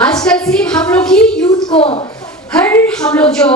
आजकल सिर्फ हम लोग ही यूथ को हम लोग जो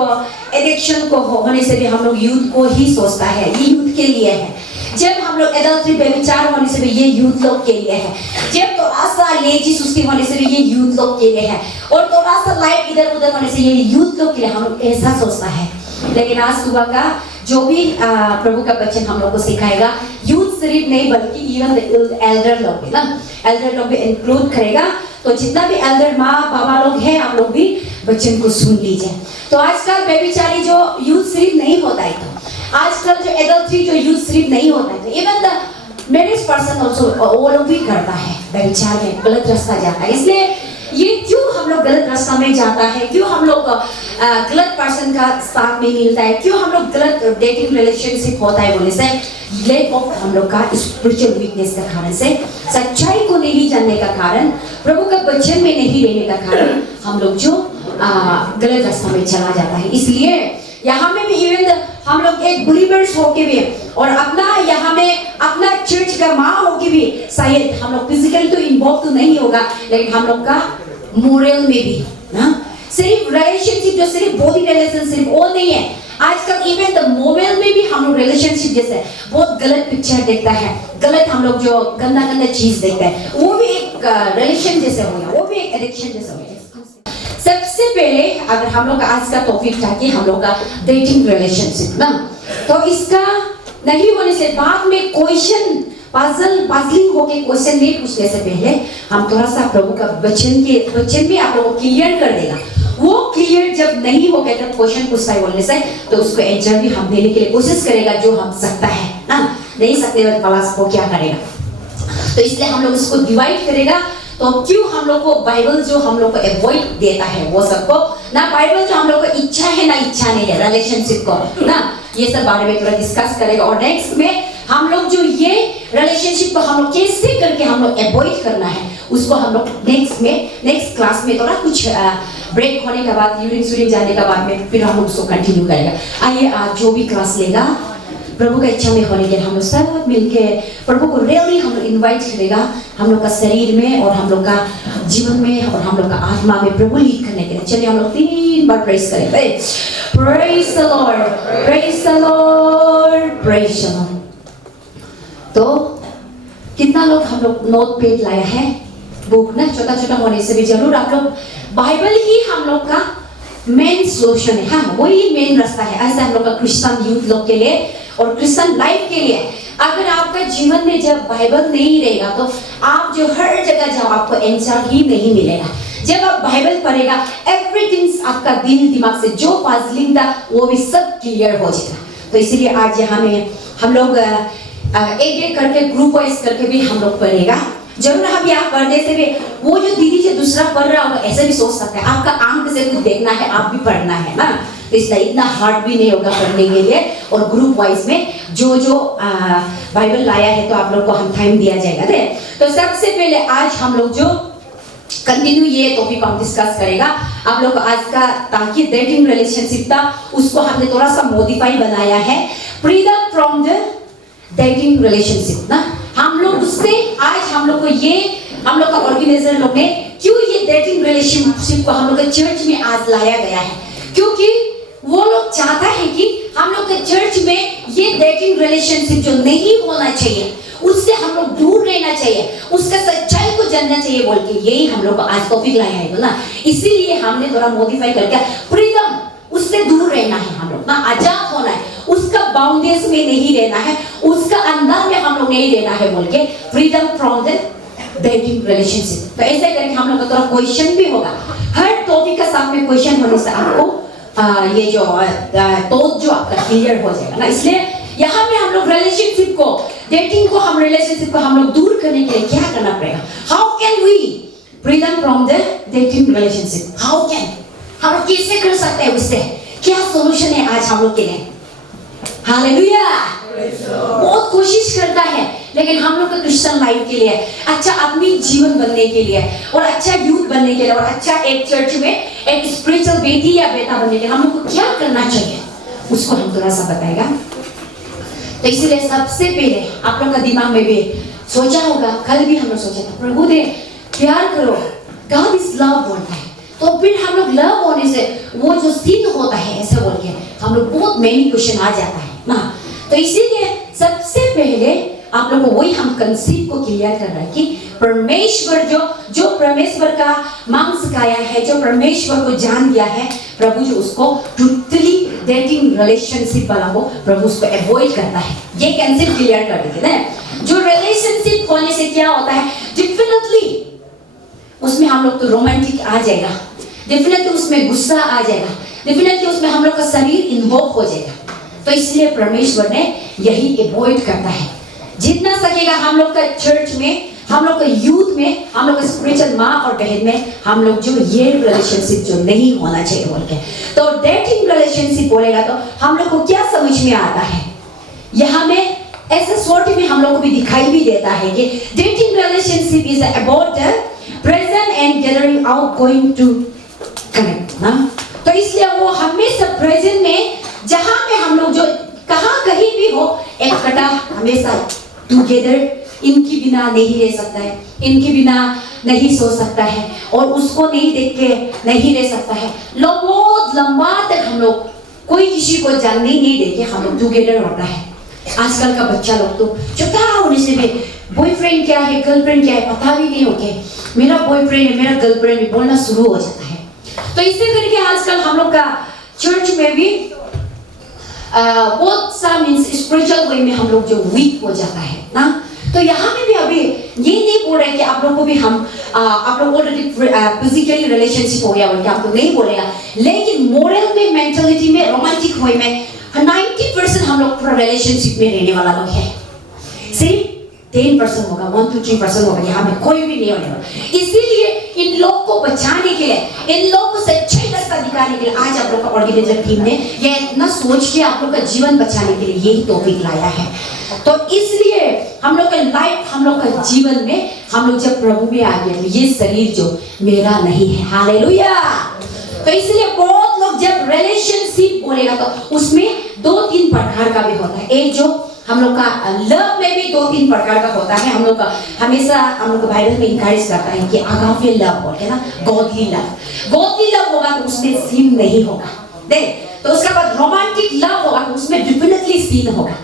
एडिक्शन को होने से भी हम लोग यूथ को ही सोचता है, ये यूथ के लिए है। जब हम लोग एडल्ट्री बेविचार होने से भी ये यूथ लोग के लिए है। जब थोड़ा सा लेजी सुस्ती होने से भी ये यूथ लोग के लिए है। और थोड़ा सा लाइफ इधर उधर होने से ये यूथ लोग के लिए हम लोग ऐसा सोचता है। लेकिन आज सुबह का जो भी प्रभु का वचन हम लोग को सिखाएगा, यूथ सिर्फ नहीं बल्कि इवन एल्डर लोग भी ना, एल्डर लोग भी इंक्लूड करेगा। तो जितना भी एल्डर माँ बाबा लोग हैं, आप लोग भी वचन को सुन लीजिए। तो आजकल बेविचारी जो यूथ सिर्फ नहीं होता है, तो आजकल जो एडल्ट्री जो यूथ सिर्फ नहीं होता है, तो even the marriage person also वो लोग भी करता है, बेविचार में गलत रास्ता जाता है। इसलिए ये क्यों हम लोग गलत रास्ता में जाता है, क्यों हम लोग गलत पर्सन का साथ में मिलता है, क्यों हम लोग गलत डेटिंग रिलेशनशिप होता है बोले से लैक ऑफ हम लोग का स्पिरिचुअल वीकनेस का कारण से, सच्चाई को नहीं जानने का कारण, प्रभु का वचन में नहीं रहने का कारण हम लोग जो गलत रास्ता में चला जाता है। इसलिए यहाँ में भी इवन हम लोग एक बिलीवर्स होके भी और अपना यहाँ में अपना चर्च का माँ होके भी शायद हम लोग फिजिकली तो इन्वॉल्व तो नहीं होगा, लेकिन हम लोग का मोरल में भी ना, सिर्फ रिलेशनशिप जो सिर्फ बॉडी रिलेशनशिप वो नहीं है। आजकल इवन द मोबाइल में भी हम लोग रिलेशनशिप जैसे बहुत गलत पिक्चर देखता है, गलत हम लोग जो गंदा गंदा चीज देखते हैं, वो भी एक रिलेशन जैसे हो गया, वो भी एक एडिक्शन जैसे हो गया। सबसे पहले अगर हम लोग का आज का टॉपिक था कि हम लोग का डेटिंग रिलेशनशिप ना, तो इसका नहीं होने से बाद में क्वेश्चन पजलिंग होके क्वेश्चन नहीं पूछने से पहले हम थोड़ा सा प्रभु का वचन भी आप लोगों को क्लियर कर देगा। वो क्लियर जब नहीं हो गया तब क्वेश्चन पूछता है बोलने से, तो उसको आंसर भी हम देने के लिए कोशिश करेगा जो हम सकता है ना, नहीं सकते तो क्लास को क्या करेगा। तो इसलिए हम लोग उसको डिवाइड करेगा। तो क्यों हम लोग को बाइबल जो हम लोग को अवॉइड देता है वो सबको ना, बाइबल जो हम लोग को इच्छा है ना इच्छा नहीं है रिलेशनशिप को ना, ये सब बारे में थोड़ा डिस्कस करेगा। और नेक्स्ट में हम लोग जो ये रिलेशनशिप को हम लोग कैसे करके हम लोग अवॉइड करना है उसको हम लोग नेक्स्ट क्लास में थोड़ा कुछ ब्रेक होने के बाद यूरिन जाने के बाद में फिर हम लोग उसको कंटिन्यू करेगा। आइए आज जो भी क्लास लेगा प्रभु का इच्छा में होने के हम लोग सब मिलके प्रभु को रियली हम लोग इनवाइट करेगा हम लोग का शरीर में और हम लोग का जीवन में और हम लोग का आत्मा में प्रभु लीड करने के लिए। चलिए हम लोग 3 बार प्रेज करेंगे। Praise the Lord, praise the Lord, praise the Lord. तो कितना लोग हम लोग नोट पेज लाया है, बुक ना, छोटा छोटा होने से भी जरूर आप लोग, बाइबल ही हम लोग का मेन सोल्यूशन है, हाँ वही मेन रास्ता है ऐसे हम लोग का क्रिश्चियन यूथ लोग के लिए और क्रिश्चियन लाइफ के लिए। अगर आपका जीवन में जब बाइबल नहीं रहेगा तो आप जो हर जगह जाओ आपको आंसर ही नहीं मिलेगा। जब आप बाइबल पढ़ेगा एवरीथिंग आपका दिल दिमाग से जो पजलिंग था वो भी सब क्लियर हो जाएगा। तो इसीलिए आज यहाँ में हम लोग एक करके ग्रुप वाइज करके भी हम लोग पढ़ेगा। जरूर हम यहाँ पढ़ने से भी वो जो दीदी जो दूसरा पढ़ रहा होगा ऐसे भी सोच सकते हैं, आपका आंख से कुछ देखना है, आप भी पढ़ना है ना, तो इसलिए इतना हार्ड भी नहीं होगा पढ़ने के लिए। और ग्रुप वाइज में जो बाइबल लाया है तो आप लोग को हम टाइम दिया जाएगा। तो सबसे पहले आज हम लोग जो कंटिन्यू ये टॉपिक हम डिस्कस करेगा आप लोग आज का, ताकि डेटिंग रिलेशनशिप था उसको हमने थोड़ा सा मॉडिफाई बनाया है, freedom from the dating relationship ना। हम लोग उससे आज हम लोग को ये हम लोग का ऑर्गेनाइजर लोग ने क्यों ये डेटिंग रिलेशनशिप को हम लोग के चर्च में आज लाया गया है, क्योंकि वो लोग चाहता है कि हम लोग के चर्च में ये डेटिंग रिलेशनशिप जो नहीं होना चाहिए उससे हम लोग दूर रहना चाहिए, उसका सच्चाई को जानना चाहिए बोल के यही हम लोग आज टॉपिक लाया है ना। इसीलिए हमने थोड़ा मॉडिफाई करके फ्रीडम उससे दूर रहना है हम लोग ना, आजाद होना है, उसका बाउंड्रीज में नहीं रहना है, उसका अंदर में हम लोग नहीं रहना है बोल के freedom from the dating relationship. तो ऐसे करके हम लोग का थोड़ा क्वेश्चन भी होगा, हर टॉपिक का साथ में क्वेश्चन होने से आपको ये जो तो जो आपका क्लियर हो जाएगा ना। इसलिए यहाँ पे हम लोग रिलेशनशिप को डेटिंग को हम रिलेशनशिप को हम लोग दूर करने के लिए क्या करना पड़ेगा, how can we freedom from the dating relationship, how can हम लोग कैसे कर सकते हैं, उससे क्या सॉल्यूशन है आज हम लोग के लिए। हालेलुया। बहुत कोशिश करता है लेकिन हम लोग का क्रिश्चियन लाइफ के लिए, अच्छा अपनी जीवन बनने के लिए और अच्छा यूथ बनने के लिए और अच्छा एक चर्च में एक स्पिरिचुअल बेटी या बेटा बनने के लिए हम लोग को क्या करना चाहिए उसको हम थोड़ा सा बताएगा। तो इसीलिए सबसे पहले आप लोग का दिमाग में भी सोचा होगा, कल भी हम लोग सोचा था, प्रभु दे प्यार करो गॉड इज लव बोलता है, तो फिर हम लोग लव होने से वो जो सिन होता है ऐसे बोल के हम लोग बहुत मेनी क्वेश्चन आ जाता है ना। तो इसीलिए सबसे पहले आप लोगों को वही हम कंसीव को क्लियर कर रहे हैं कि परमेश्वर जो परमेश्वर का मांस खाया है, जो परमेश्वर को जान लिया है, प्रभु जो उसको टोटली डेटिंग रिलेशनशिप वाला को प्रभु उसको अवॉइड करता है। ये कंसेप्ट क्लियर कर देते हैं। जो रिलेशनशिप होने से क्या होता है, डेफिनेटली उसमें हम लोग तो रोमांटिक आ जाएगा, डेफिनेटली उसमें गुस्सा आ जाएगा, डेफिनेटली उसमें हम लोग का शरीर इन्वॉल्व हो जाएगा। तो इसलिए परमेश्वर ने यही अवॉइड करता है जितना सकेगा। हम लोग का चर्च में, हम लोग का यूथ में, हम लोग का स्पिरिचुअल माँ और बहन में हम लोग जो ये रिलेशनशिप जो नहीं होना चाहिए बोल के, तो डेटिंग रिलेशनशिप बोलेगा तो हम लोग को क्या समझ में आता है, यहाँ में ऐसे शॉर्ट में हम लोग को भी दिखाई भी देता है कि dating relationship is about the present and gathering out going to connect ना। तो इसलिए वो हमेशा प्रेजेंट में जहां पे हम लोग जो कहां कहीं भी हो, एक कटा हमेशा टुगेदर, इनके बिना नहीं रह सकता है, इनके बिना नहीं सो सकता है, और उसको नहीं देख के नहीं रह सकता है। लोग बहुत लंबा तक हम लोग कोई किसी को जानने नहीं देके हम लोग टुगेदर होता है। आजकल का बच्चा लोग तो छोटा होने से भी बॉयफ्रेंड क्या है, गर्लफ्रेंड क्या है पता भी नहीं होके मेरा बॉयफ्रेंड है, मेरा गर्लफ्रेंड है बोलना शुरू हो जाता है। तो इसी करके आजकल हम लोग का चर्च में भी बहुत सा मीन्स स्पिरिचुअल वे में हम लोग जो वीक हो जाता है ना। तो यहाँ में भी अभी ये नहीं बोल रहे कि आप लोग को भी हम आप लोग ऑलरेडी फिजिकली रिलेशनशिप हो गया बोल के आप लोग नहीं बोलेगा, लेकिन मोरल में, मेंटालिटी में, रोमांटिक वे में 90% हम लोग पूरा रिलेशनशिप में रहने वाला लोग है। सिर्फ 10% होगा, 1 to 3% होगा, यहाँ में कोई भी नहीं होने वाला। इसीलिए इन लोग को बचाने के लिए, इन लोग को सच्चाई रास्ता दिखाने के लिए आज आप लोग का ऑर्गेनाइजर टीम ने ये इतना सोच के आप लोग का जीवन बचाने के लिए यही टॉपिक लाया है। तो इसलिए हम लोग का लाइफ, हम लोग का जीवन में हम लोग जब प्रभु में आ गए, ये शरीर जो मेरा नहीं है, हालेलुया। तो इसलिए बहुत लोग जब रिलेशनशिप बोलेगा तो उसमें 2-3 प्रकार का भी होता है। एक जो हम लोग का लव में भी 2-3 प्रकार का होता है। हम लोग का हमेशा हम लोग का बाइबल में इनकरेज करता है कि अगापे लव बोलते हैं ना, गॉडली लव। गॉडली लव होगा तो उसमें सीन नहीं होगा, देख। तो उसके बाद रोमांटिक लव होगा तो उसमें डेफिनेटली सीन होगा।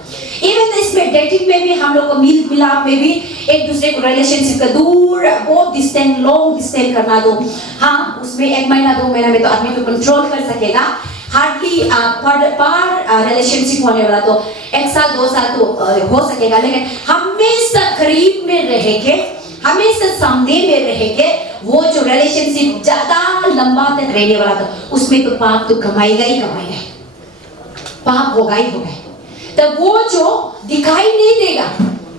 इवन इसमें डेटिंग में भी हम लोग को मिल मिलाप में भी एक दूसरे को रिलेशनशिप का दूर, बहुत डिस्टेंस, लॉन्ग डिस्टेंस करना दो, हाँ उसमें 1 महीना 2 महीना में तो आदमी को कंट्रोल कर सकेगा। हार्डली पर रिलेशनशिप होने वाला तो 1 साल 2 साल तो हो सकेगा, लेकिन हमेशा करीब में रह के, हमेशा सामने में रह के वो जो रिलेशनशिप ज्यादा लंबा तक रहने वाला था उसमें तो पाप तो कमाएगा ही कमाएगा, पाप होगा ही होगा। तो वो जो दिखाई नहीं देगा,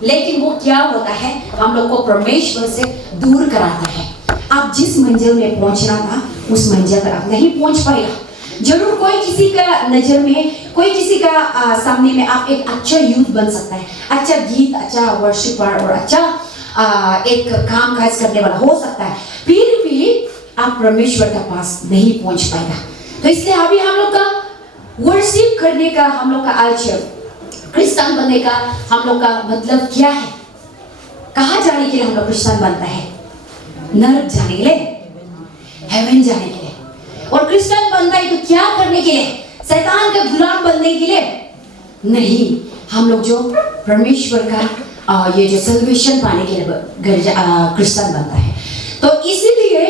लेकिन वो क्या होता है, हम लोग को परमेश्वर से दूर कराता है। आप जिस मंजिल में पहुंचना था उस मंजिल पर आप नहीं पहुंच पाएगा। जरूर कोई किसी का नजर में, कोई किसी का सामने में आप एक अच्छा यूथ बन सकता है, अच्छा गीत, अच्छा वर्शिपर और अच्छा एक काम काज करने वाला हो सकता है, फिर भी आप परमेश्वर के पास नहीं पहुंच पाएगा। तो इसलिए अभी हम लोग का वर्शिप करने का, हम लोग का आज क्रिश्चियन बनने का हम लोग का मतलब क्या है, कहाँ जाने के लिए हम लोग क्रिश्चियन बनता है? नरक जाने के लिए, हेवन जाने के लिए। और क्रिश्चियन बनता है तो क्या करने के लिए? शैतान का गुलाम बनने के लिए नहीं, हम लोग जो परमेश्वर का ये जो सल्वेशन पाने के लिए क्रिश्चियन बनता है। तो इसीलिए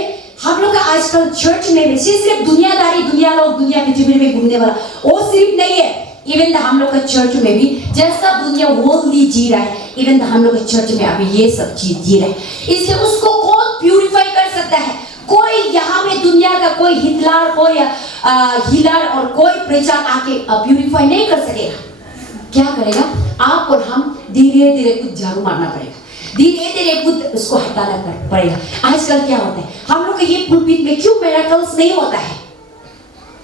हम लोग का आजकल चर्च में भी सिर्फ दुनियादारी, दुनिया लोग दुनिया पृथ्वी में घूमने वाला वो सिर्फ नहीं है। इवन हम लोग का चर्च में भी जैसा दुनिया वर्ल्डली जी रहा है, इवन हम लोग का चर्च में अभी ये सब चीज जी रहा है। इसलिए उसको कौन प्यूरिफाई कर सकता है? कोई यहाँ में दुनिया का कोई हिटलर, कोई हीलर और कोई प्रेचर आके प्यूरिफाई नहीं कर सकेगा। क्या करेगा? आप और हम धीरे धीरे कुछ झाड़ू मारना पड़ेगा, धीरे धीरे खुद उसको हटाना पड़ेगा। आजकल क्या होता है, हम लोग के ये पुलपिट में क्यों मिरेकल्स नहीं होता है?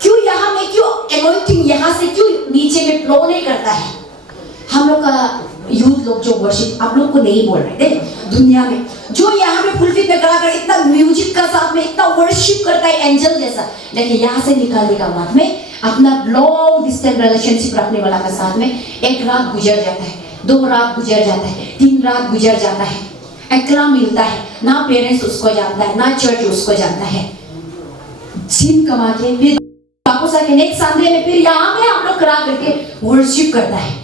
क्यों यहाँ में क्यों एनॉइंटिंग यहाँ से क्यों नीचे में फ्लो नहीं करता है? हम लोग का यूथ लोग जो वर्शिप, आप लोग को नहीं बोल रहे थे, दुनिया में जो यहाँ में पुलपिट में कलाकार इतना म्यूजिक का साथ में इतना वर्शिप करता है एंजल जैसा, लेकिन यहाँ से निकालने का बाद में अपना लॉन्ग डिस्टेंस रिलेशनशिप रखने वाला के साथ में 1 रात गुजर जाता है, 2 रात गुजर जाता है, 3 रात गुजर जाता है, अकेला मिलता है, ना पेरेंट्स उसको जानता है, ना चर्च उसको जानता है। सिन कमा के फिर वापस आके नेक्स्ट संडे में फिर यहाँ में हम लोग करा करके वर्शिप करता है।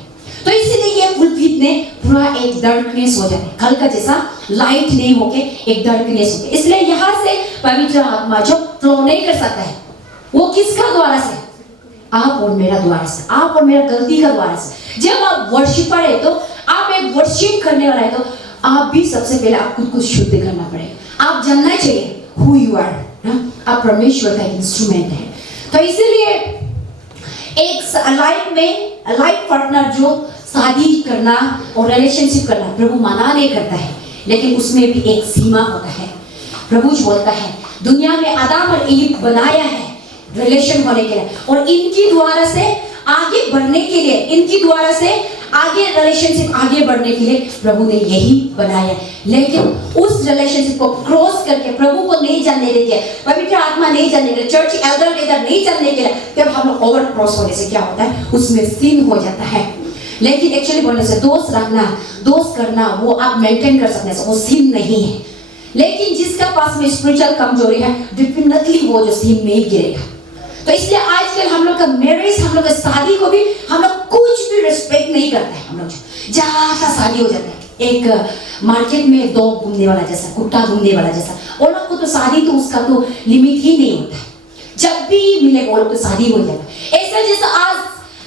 तो इसीलिए ये पुलपिट ने पूरा एक डार्कनेस हो जाता है, कल का जैसा लाइट नहीं होके एक डार्कनेस हो गया। इसलिए यहाँ से पवित्र आत्मा जो फ्लो नहीं कर सकता है, वो किसका द्वारा से? आप और मेरा द्वारा से, आप और मेरा गलती का द्वारा से। जब आप वर्शिपर है तो आप एक वर्शिप करने वाला है तो आप भी सबसे पहले आप खुद को शुद्ध करना पड़ेगा। आप जानना चाहिए हु यू आर, आप परमेश्वर का इंस्ट्रूमेंट है। तो इसीलिए एक लाइफ में लाइफ पार्टनर जो शादी करना और रिलेशनशिप करना प्रभु मना नहीं करता है, लेकिन उसमें भी एक सीमा होता है। प्रभु बोलता है दुनिया में आदम और ईव बनाया है रिलेशन होने के लिए, और इनकी द्वारा से आगे बढ़ने के लिए, इनकी द्वारा से आगे रिलेशनशिप आगे बढ़ने के लिए प्रभु ने यही बनाया। लेकिन उस रिलेशनशिप को क्रॉस करके प्रभु को नहीं जानने देते, पवित्र आत्मा नहीं जानने के लिए, चर्च एल्डर लीडर नहीं जानने के लिए, तब हम लोग ओवर क्रॉस होने से क्या होता है, उसमें सिन हो जाता है। लेकिन एक्चुअली बोलने से दोस्त रखना, दोस्त करना वो आप मेंटेन कर सकते हैं, वो सिन नहीं है। लेकिन जिसका पास में स्पिरिचुअल कमजोरी है, डेफिनेटली वो जो सिन में ही गिरेगा। तो इसलिए आजकल हम लोग का मैरिज, हम लोग का शादी को भी हम लोग कुछ भी रिस्पेक्ट नहीं करते हैं। हम लोग ज्यादा शादी हो जाता है, एक मार्केट में दो घूमने वाला जैसा, कुत्ता घूमने वाला जैसा। और लोग को तो शादी तो उसका तो लिमिट ही नहीं होता है, जब भी मिले वो लोग तो शादी हो जाता है। ऐसा जैसा आज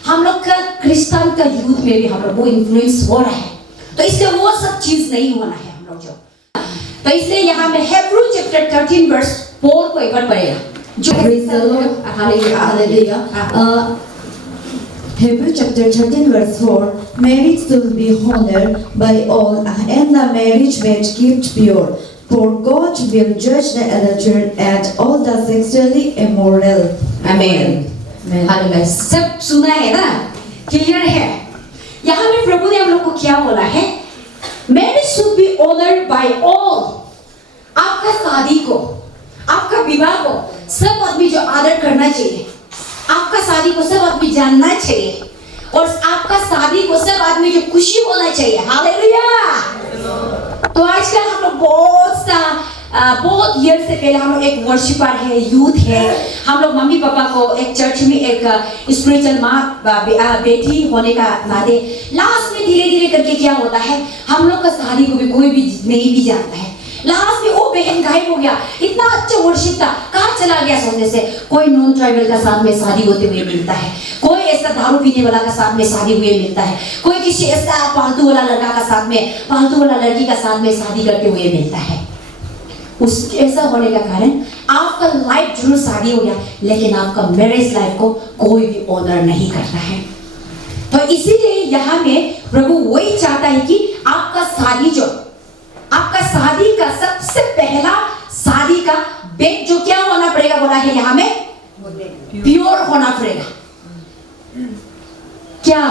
हम लोग का क्रिश्चियन का यूथ में भी हम लोग वो इन्फ्लुएंस हो रहा है। तो इसलिए वो सब चीज नहीं होना है हम लोग जो। तो इसलिए यहाँ में Hebrew chapter 13 verse 4 को एक बार पढ़ेगा। Praise the Lord. Hallelujah. Hallelujah. Hebrews chapter 13 verse 4. Marriage should be honored by all, and the marriage bed kept pure. For God will judge the adulterer and all the sexually immoral. Amen. Hallelujah. सब सुना है ना, clear है। यहाँ में प्रभु ने हम लोग को क्या बोला है? Marriage should be honored by all. आपका शादी को, आपका विवाह को सब आदमी जो आदर करना चाहिए, आपका शादी को सब आदमी जानना चाहिए, और आपका शादी को सब आदमी जो खुशी होना चाहिए। हालेलुया। तो आजकल हम लोग बहुत ईयर से पहले हम लोग एक वर्शिपर है, यूथ है, हम लोग मम्मी पापा को एक चर्च में एक स्पिरिचुअल माँ बेटी होने का नाते लास्ट में धीरे धीरे करके क्या होता है, हम लोग का शादी को भी कोई भी नहीं भी जानता है। लास्ट में वो बहन गायब हो गया, इतना अच्छा वर्शिप था, कहाँ चला गया सोचने से। कोई नॉन ट्राइबल का साथ में शादी होते हुए मिलता है, कोई ऐसा दारू पीने वाला का साथ में शादी हुए मिलता है, कोई किसी ऐसा पालतू वाला लड़का का साथ में, पालतू वाला लड़की का साथ में शादी करते हुए मिलता है। उस ऐसा होने का कारण आपका लाइफ जरूर शादी हो गया, लेकिन आपका मैरिज लाइफ को कोई भी ऑनर नहीं करता है। तो इसीलिए यहाँ में प्रभु वही चाहता है कि आपका शादी जो, आपका शादी का सबसे पहला शादी का बेड जो क्या होना पड़ेगा बोला है यहाँ में, प्योर होना पड़ेगा। क्या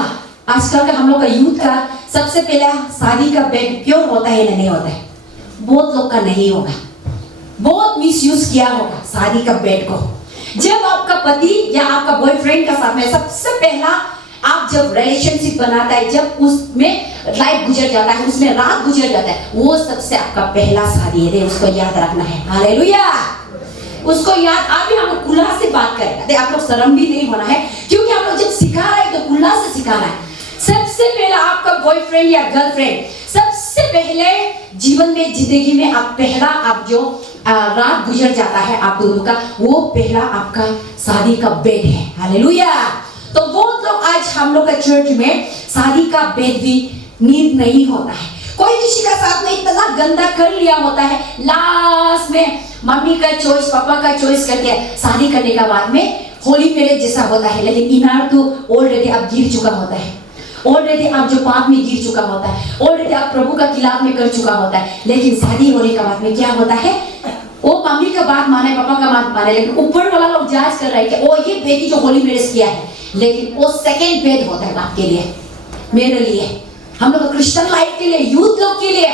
आजकल का हम लोग का यूथ का सबसे पहला शादी का बेड प्योर होता है या नहीं होता है? बहुत लोग का नहीं होगा, बहुत मिसयूज किया होगा शादी का बेड को। जब आपका पति या आपका बॉयफ्रेंड का साथ में सबसे पहला आप जब रिलेशनशिप बनाता है, जब उसमें लाइफ गुजर जाता है, उसमें रात गुजर जाता है, वो सबसे आपका पहला शादी है, उसको याद रखना है। हालेलुया। उसको याद, अभी हम लोग खुला से बात करेंगे, आप लोग शर्म भी नहीं होना है, क्योंकि हम लोग जब सिखा रहे हैं तो खुला से सिखाना है। सबसे पहला आपका बॉयफ्रेंड या गर्लफ्रेंड, सबसे पहले जीवन में, जिंदगी में आप पहला आप जो रात गुजर जाता है आप दोनों का, वो पहला आपका शादी का बेड है। हालेलुया। तो वो लोग आज हम लोग का चर्च में शादी का बेड भी नीड नहीं होता है। कोई किसी का साथ में इतना गंदा कर लिया होता है, लास्ट में मम्मी का चॉइस, पापा का चॉइस करके शादी करने के बाद में होली मैरिज जैसा होता है, लेकिन इनार तो ऑलरेडी आप गिर चुका होता है, ऑलरेडी आप जो पाप में गिर चुका होता है, ऑलरेडी आप प्रभु का खिलाफ में कर चुका होता है। लेकिन शादी होने के बाद में क्या होता है, वो मम्मी का बात माने, पापा का बात माने, लेकिन ऊपर वाला लोग जांच कर रहे हैं कि ओ ये बेटी जो होली मैरिज किया है, लेकिन वो सेकंड बेड होता है आपके लिए, मेरे लिए, हम लोग क्रिश्चियन लाइफ के लिए, यूथ लोग के लिए।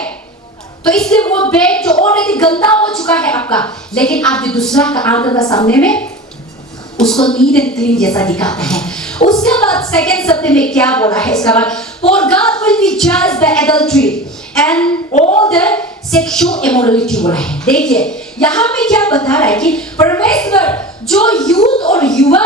तो इसलिए वो बेड जो ऑलरेडी गंदा हो चुका है आपका, लेकिन आप जो दूसरा का आंख का सामने में उसको नीट एंड क्लीन जैसा दिखाता है। उसके बाद सेकंड शब्द में क्या बोला है इसका बाद, for God will be judge the adultery and all the sexual immorality बोला है। देखिए यहाँ पे क्या बता रहा है कि परमेश्वर जो यूथ और युवा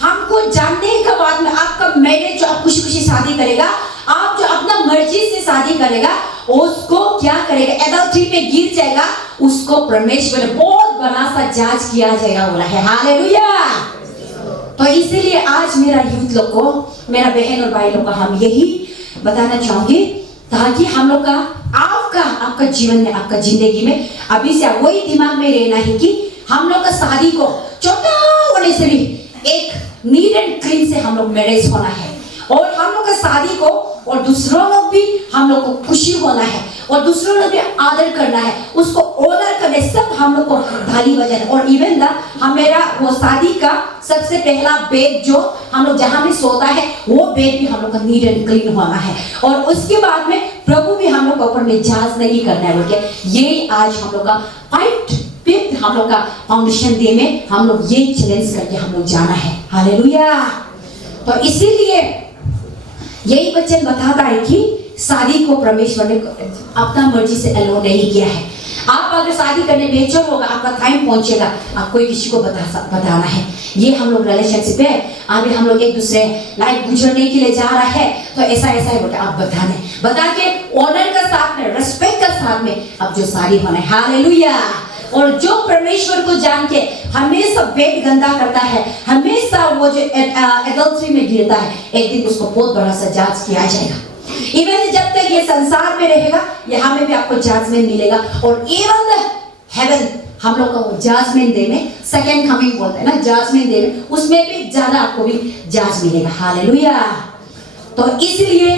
हमको जानने के बाद में आपका मैरिज जो आप खुशी खुशी शादी करेगा, आप जो अपना मर्जी से शादी करेगा, उसको क्या करेगा, एडल्ट्री में गिर जाएगा, उसको परमेश्वर ने बहुत बड़ा सा जांच किया जाएगा बोला है। हालेलुया। तो इसीलिए आज मेरा यूथ लोग को, मेरा बहन और भाई लोग को हम यही बताना चाहूंगी ताकि हम लोग का आपका जीवन में, आपका जिंदगी में अभी से वही दिमाग में रहना है कि हम लोग का शादी को छोटा होने से भी एक नीट एंड क्लीन से हम लोग मैरिज होना है, और हम लोग का शादी को और दूसरों लोग भी हम लोग को खुशी होना है, और दूसरों लोग भी आदर करना है, उसको ऑनर करने, सब हम लोग को थाली बजाना। और इवन द हमारा वो शादी का सबसे पहला बेड जो हम लोग जहाँ भी सोता है वो बेड भी हम लोग का नीट एंड क्लीन होना है, और उसके बाद में प्रभु भी हम लोग को ऊपर में जांच नहीं करना है बोल के, ये आज हम लोग का फिफ्थ हम लोग का फाउंडेशन डे में हम लोग ये चैलेंज करके हम लोग जाना है। हालेलुया। तो इसीलिए यही वचन बताता है कि शादी को परमेश्वर ने अपना मर्जी से अलाउ नहीं किया है। आप अगर शादी करने बेचैन होगा, आपका टाइम पहुंचेगा, आप कोई किसी को बताना है। ये हम लोग रिलेशनशिप है, अभी हम लोग एक दूसरे लाइफ गुजरने के लिए जा रहा है, तो ऐसा ऐसा है बोलते आप बता के ऑनर का साथ में, रेस्पेक्ट का साथ में अब जो शादी होना है। हालेलुया। और जो परमेश्वर को जान के हमेशा बेड गंदा करता है, हमेशा वो जो एडल्ट्री में गिरता है, एक दिन उसको बहुत बड़ा सा जांच किया जाएगा। इवन जब तक ये संसार में रहेगा, यहाँ में भी आपको जजमेंट मिलेगा, और इवन हेवन हम लोग का वो जजमेंट डे में, सेकेंड कमिंग बोलते हैं ना, जजमेंट डे में, उसमें भी ज्यादा आपको भी जांच मिलेगा। हालेलुया। तो इसलिए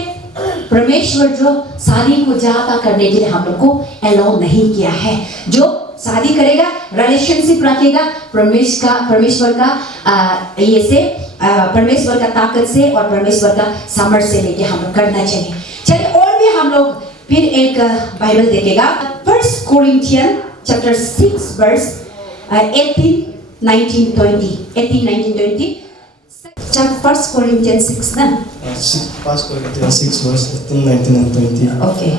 परमेश्वर जो शादी को ज्यादा करने के लिए हम लोग को अलाउ नहीं किया है। जो शादी करेगा, रिलेशनशिप रखेगा, परमेश्वर का ताकत से और परमेश्वर का सामर्थ्य से लेके हम लोग करना चाहिए। चलिए और भी हम लोग फिर एक बाइबल देखेगा, 1 कोरिंथियन चैप्टर 6 वर्स 18, 19, 20। 18, 19, 20। 1 Corinthians 6 ना? 1 Corinthians 6 verse 18, 19 and 20. Okay.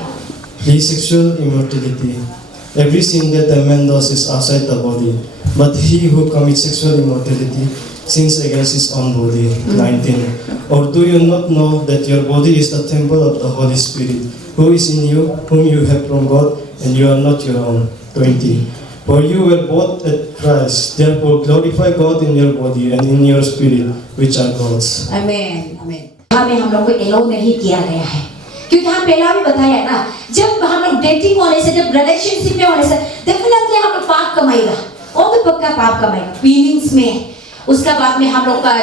The sexual immorality. Every sin that a man does is outside the body, but he who commits sexual immorality sins against his own body. 19. Or do you not know that your body is the temple of the Holy Spirit, who is in you, whom you have from God, and you are not your own? 20. For you were bought at Christ, therefore glorify God in your body and in your spirit, which are God's. Amen. Amen. हमें हम लोग को allow नहीं किया गया है, क्योंकि हम पहला भी बताया ना, जब हम लोग डेटिंग होने से, जब रिलेशनशिप में होने से डेफिनेटली हम लोग पाप कमाएगा, और भी पक्का पाप कमाएगा फीलिंग्स में, उसका बाद में हम लोग का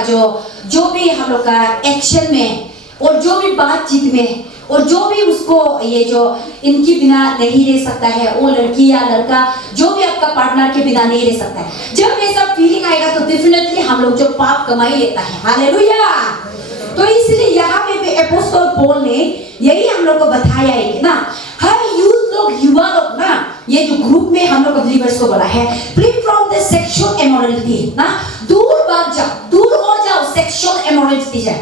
जो भी हम लोग का एक्शन में, और जो भी बातचीत में, और जो भी उसको ये जो इनके बिना नहीं रह सकता है, वो लड़की या लड़का जो भी आपका पार्टनर के बिना नहीं रह सकता है, जब ये सब फीलिंग आएगा तो डेफिनेटली हम लोग जो पाप कमाई लेता है। हालेलुया। तो इसलिए यहाँ पे भी अपोस्टल पौल ने यही हम लोग को बताया है कि ना, हर यूथ लोग, युवा लोग ना, ये जो ग्रुप में हम लोग को बिलीवर्स को बोला है, free from the sexual immorality ना, दूर भाग जाओ, दूर हो जाओ सेक्सुअल इमोरलिटी से,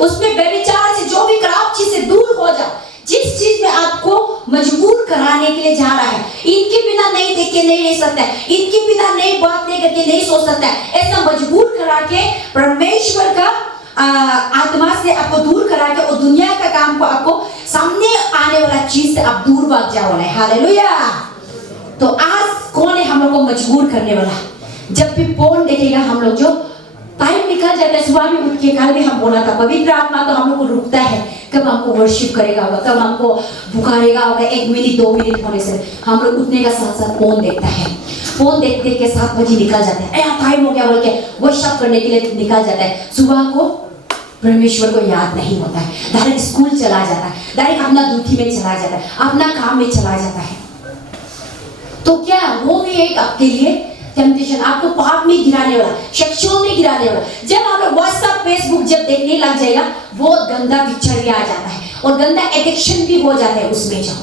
उसमें व्यभिचार से, जो भी खराब चीज से दूर हो जाओ। जिस चीज में आपको मजबूर कराने के लिए जा रहा है, इनके बिना नहीं देख के नहीं रह सकता है, इनके बिना नहीं बात नहीं करके नहीं सोच सकता है, ऐसा मजबूर करा के परमेश्वर का आत्मा से आपको दूर करा के और दुनिया का काम को आपको सामने आने वाला चीज से आप दूर भाग जाओ। हालेलुया। तो आज कौन है हम लोग को मजबूर करने वाला? जब भी फोन देखेगा, हम लोग जो टाइम निकल जाता है, सुबह भी उठ के, कल भी हम बोला था, पवित्र आत्मा तो हम लोग को रुकता है, कब हमको वर्शिप करेगा होगा, कब हमको पुकारेगा होगा, 1 मिनट 2 मिनट होने से हम लोग उठने का साथ साथ फोन देखता है, फोन देखते के 7 बजे निकल जाता है, टाइम हो गया बोल के वर्शिप करने के लिए निकल जाता है। सुबह को परमेश्वर को याद नहीं होता है, डायरेक्ट स्कूल चला जाता है, डायरेक्ट अपना ड्यूटी में चला जाता है, अपना काम में चला जाता है। तो क्या वो भी एक आपके लिए टेम्पटेशन, आपको पाप में गिराने वाला, सेक्सुअल में गिराने वाला। जब आप लोग व्हाट्सएप फेसबुक जब देखने लग जाएगा, बहुत गंदा पिक्चर भी आ जाता है, और गंदा एडिक्शन भी हो जाता है उसमें जाओ।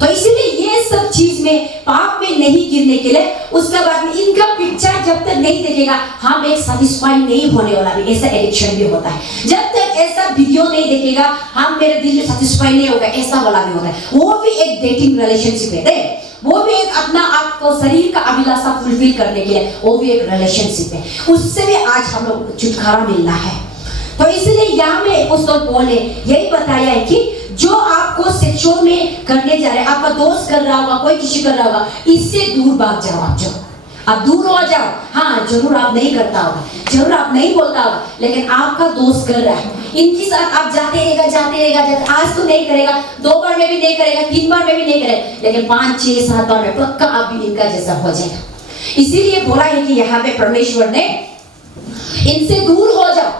तो इसीलिए ये सब चीज में पाप में नहीं गिरने के लिए, उसके बाद में इनका पिक्चर जब तक नहीं देखेगा हम एक सेटिस्फाई नहीं होने वाला भी। ऐसा एडिक्शन भी होता है, जब तक ऐसा वीडियो नहीं देखेगा हम मेरे दिल में सेटिस्फाई नहीं होगा, ऐसा वाला भी होता है। वो भी एक डेटिंग रिलेशनशिप है, वो भी एक अपना आपको शरीर का अभिलाषा फुलफिल करने के लिए वो भी एक रिलेशनशिप है। उससे भी आज हम लोग छुटकारा मिलना है। तो इसलिए यहाँ में उस पॉल ने यही बताया है कि जो आपको सेक्सुअल में करने जा रहे हैं, आपका दोस्त कर रहा होगा, कोई किसी कर रहा होगा, इससे दूर भाग जाओ। आप दूर हो जाओ। हाँ जरूर आप नहीं करता होगा, जरूर आप नहीं बोलता होगा, लेकिन आपका दोस्त कर रहा है, इनके साथ आप जाते रहेगा। आज तो नहीं करेगा, 2 बार में भी नहीं करेगा, 3 बार में भी नहीं करेगा, लेकिन 5, 6, 7 बार में पक्का आप भी इनका जैसा हो जाएगा। इसीलिए बोला है कि यहाँ पे परमेश्वर ने इनसे दूर हो जाओ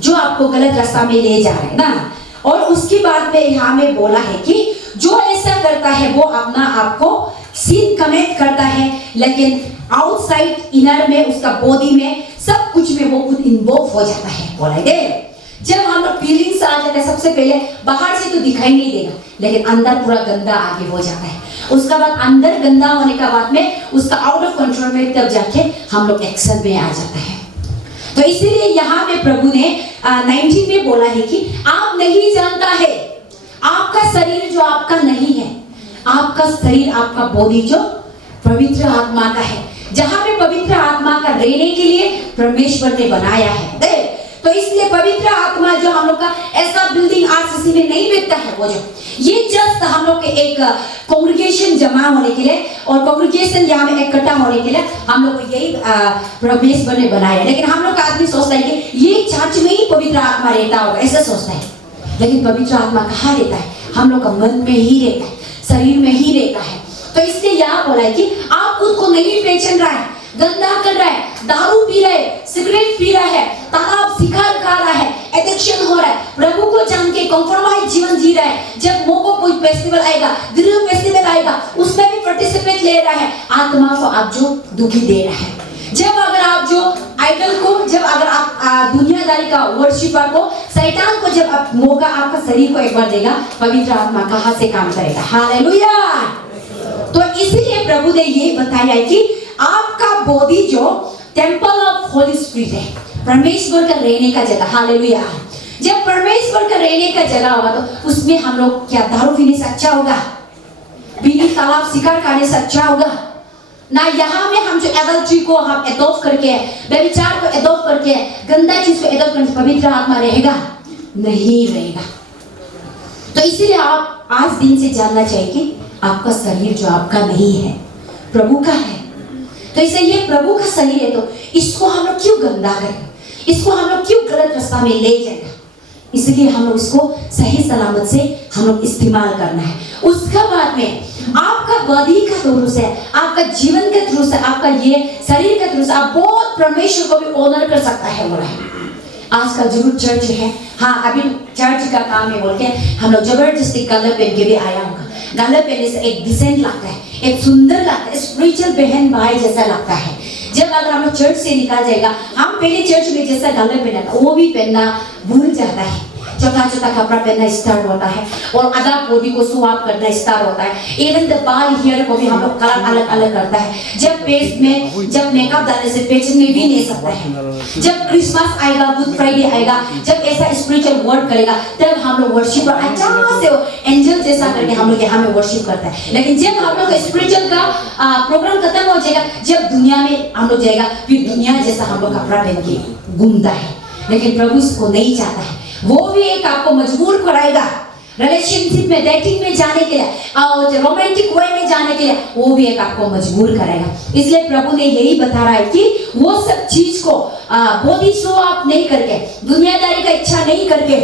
जो आपको गलत रास्ता में ले जा रहे हैं ना। और उसके बाद में यहाँ में बोला है कि जो ऐसा करता है वो अपना आपको sin कमिट करता है, लेकिन आउटसाइड इनर में उसका बॉडी में सब कुछ में वो खुद इन्वॉल्व हो जाता है। बोला है जब हम लोग फीलिंग्स आ जाते हैं, सबसे पहले बाहर से तो दिखाई नहीं देगा, लेकिन अंदर पूरा गंदा आगे हो जाता है। उसका बाद अंदर गंदा होने का बाद में उसका आउट ऑफ कंट्रोल में तब जाके हम लोग एक्शन में आ जाता है। तो इसीलिए यहाँ पे प्रभु ने 19 में बोला है कि आप नहीं जानता है आपका शरीर जो आपका नहीं है, आपका शरीर आपका बॉडी जो पवित्र आत्मा का है, जहाँ पे पवित्र आत्मा का रहने के लिए परमेश्वर ने बनाया है। तो इसलिए पवित्र आत्मा जो हम लोग का ऐसा बिल्डिंग आरसीसी में नहीं बिकता है, वो जो ये जस्ट हम लोग के एक कांग्रेगेशन जमा होने के लिए और कांग्रेगेशन यहाँ में इकट्ठा होने के लिए हम लोग को यही परमेश्वर ने बनाया। लेकिन हम लोग का आदमी सोचता है कि ये चर्च में ही पवित्र आत्मा रहता होगा, ऐसा सोचता है। लेकिन पवित्र आत्मा कहाँ रहता है? हम लोग का मन में ही रहता है, शरीर में ही रहता है। तो इसलिए यहाँ बोला है कि आप खुद को नहीं पहचान रहा है, गंदा कर रहा है, दारू पी रहा है, सिगरेट पी रहा है, तालाब शिकार खा रहा है, एडिक्शन हो रहा है, प्रभु को जान के कॉम्प्रोमाइज जीवन जी रहा है। जब मौका कोई फेस्टिवल आएगा, गृह फेस्टिवल आएगा, उसमें भी पार्टिसिपेट ले रहा है, आत्मा को आप जो दुखी दे रहा है। जब अगर आप जो आइडल को, जब अगर आप दुनियादारी का वर्शिपर को, शैतान को जब आप मौका आपका शरीर को एक बार देगा, पवित्र आत्मा कहाँ से काम करेगा? हालेलुया। तो इसीलिए प्रभु ने ये बताया है कि आपका बॉडी जो टेंपल ऑफ होली स्पिरिट है, परमेश्वर का रहने का जगह। हालेलुया। जब परमेश्वर का रहने का जगह होगा तो उसमें हम लोग क्या दारू पीने से अच्छा होगा, बीड़ी तालाब शिकार करने से अच्छा होगा ना? यहाँ में हम जो एडल्ट्री को हम एडॉप्ट करके, व्यभिचार को एडॉप्ट करके, गंदा चीज को एडॉप्ट करके पवित्र आत्मा रहेगा? नहीं रहेगा। तो इसीलिए आप आज दिन से जानना चाहिए कि आपका शरीर जो आपका नहीं है, प्रभु का है। तो इसे ये प्रभु का शरीर है, तो इसको हम लोग क्यों गंदा करें? इसको हम लोग क्यों गलत रास्ता में ले जाएगा? इसलिए हम लोग इसको सही सलामत से हम लोग इस्तेमाल करना है। उसका बाद में आपका बॉडी का थ्रू से, आपका जीवन के थ्रू से, आपका ये शरीर के थ्रू से आप बहुत परमेश्वर को भी ऑनर कर सकता है। बोला है आजकल जरूर चर्च है, हाँ अभी चर्च का काम है बोल के हम लोग जबरदस्ती कलर पहन के भी आया होगा। कलर पहनने से एक डिसेंट लगता है, एक सुंदर लगता है, स्पिरिचुअल बहन भाई जैसा लगता है। जब अगर हम लोग चर्च से निकल जाएगा, हम पहले चर्च में जैसा कलर पहना था वो भी पहनना भूल जाता है। छोटा छोटा कपड़ा पहनना स्टार्ट होता है और आधा बॉडी को शो ऑफ करना स्टार्ट होता है। इवन द बाल हेयर को भी हम लोग कलर अलग अलग करता है। जब फेस में जब मेकअप डालने से पहचानने भी नहीं सकता है। जब क्रिसमस आएगा, गुड फ्राइडे आएगा, जब ऐसा स्पिरिचुअल वर्ड करेगा, तब हम लोग वर्शिप पर अचानक से एंजल जैसा करके हम लोग यहाँ में वर्शिप करता है। लेकिन जब हम लोग स्पिरिचुअल का प्रोग्राम खत्म हो जाएगा, जब दुनिया में हम लोग जाएगा, फिर दुनिया जैसा हम लोग कपड़ा पहन के घूमता है। लेकिन प्रभु इसको नहीं चाहता है। वो भी एक आपको मजबूर कराएगा रिलेशनशिप में, डेटिंग में जाने के लिए और रोमांटिक वे में जाने के लिए, वो भी एक आपको मजबूर करेगा। इसलिए प्रभु ने यही बता रहा है कि वो सब चीज को बॉडी शो आप नहीं करके, दुनियादारी का इच्छा नहीं करके,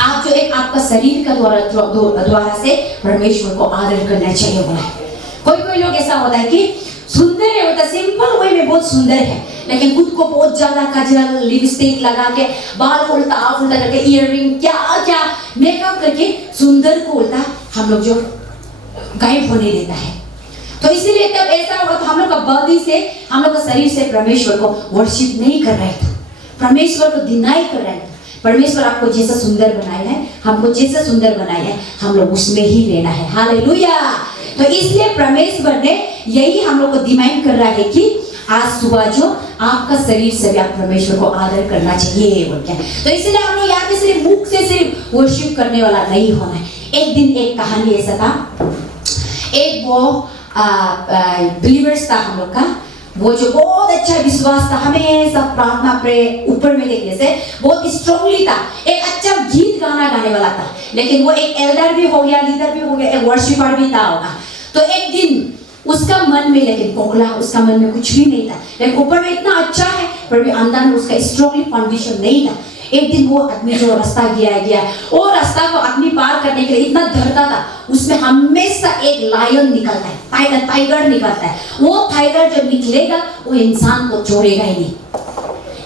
आप जो एक आपका शरीर का द्वारा से परमेश्वर को आदर करना चाहिए। बोला है कोई लोग ऐसा होता है कि सुंदर है, होता सिंपल वे में बहुत सुंदर है, लेकिन खुद को बहुत ज्यादा काजल लिपस्टिक लगा के, बाल को उल्टा करके, इयररिंग क्या मेकअप करके सुंदर को उल्टा हम लोग जो गायब होने देता है। तो इसीलिए तब ऐसा होगा तो हम लोग का बॉडी से, हम लोग का शरीर से परमेश्वर को वर्शिप नहीं कर रहे थे, परमेश्वर को डिनाई कर रहे थे। परमेश्वर आपको जैसा सुंदर बनाया है, हमको जैसा सुंदर बनाया है, हम लोग उसमें ही लेना है। हालेलुया। तो इसलिए परमेश्वर ने यही हम लोग को डिमांड कर रहा है कि आज सुबह जो आपका शरीर से भी आप परमेश्वर को आदर करना चाहिए बोल के। तो इसलिए हम लोग यहाँ पे सिर्फ मुख से सिर्फ वर्शिप करने वाला नहीं होना है। एक दिन एक कहानी ऐसा था, एक वो बिलीवर्स था हम लोग का, वो जो बहुत अच्छा विश्वास था, हमेशा प्रार्थना पे ऊपर में देखने से बहुत स्ट्रांगली था, एक अच्छा गीत गाना गाने वाला था, लेकिन वो एक एल्डर भी हो गया, लीडर भी हो गया, एक वर्शिपर भी था होगा। तो एक दिन उसका मन में लेकिन कोखला, उसका मन में कुछ भी नहीं था, लेकिन ऊपर में इतना अच्छा है पर भी अंदर में उसका स्ट्रांगली फाउंडेशन नहीं था। एक दिन वो आदमी जो रास्ता गया वो रास्ता को आदमी पार करने के लिए इतना डरता था, उसमें हमेशा एक लायन निकलता है, टाइगर निकलता है। वो टाइगर जब निकलेगा वो इंसान को छोड़ेगा ही नहीं,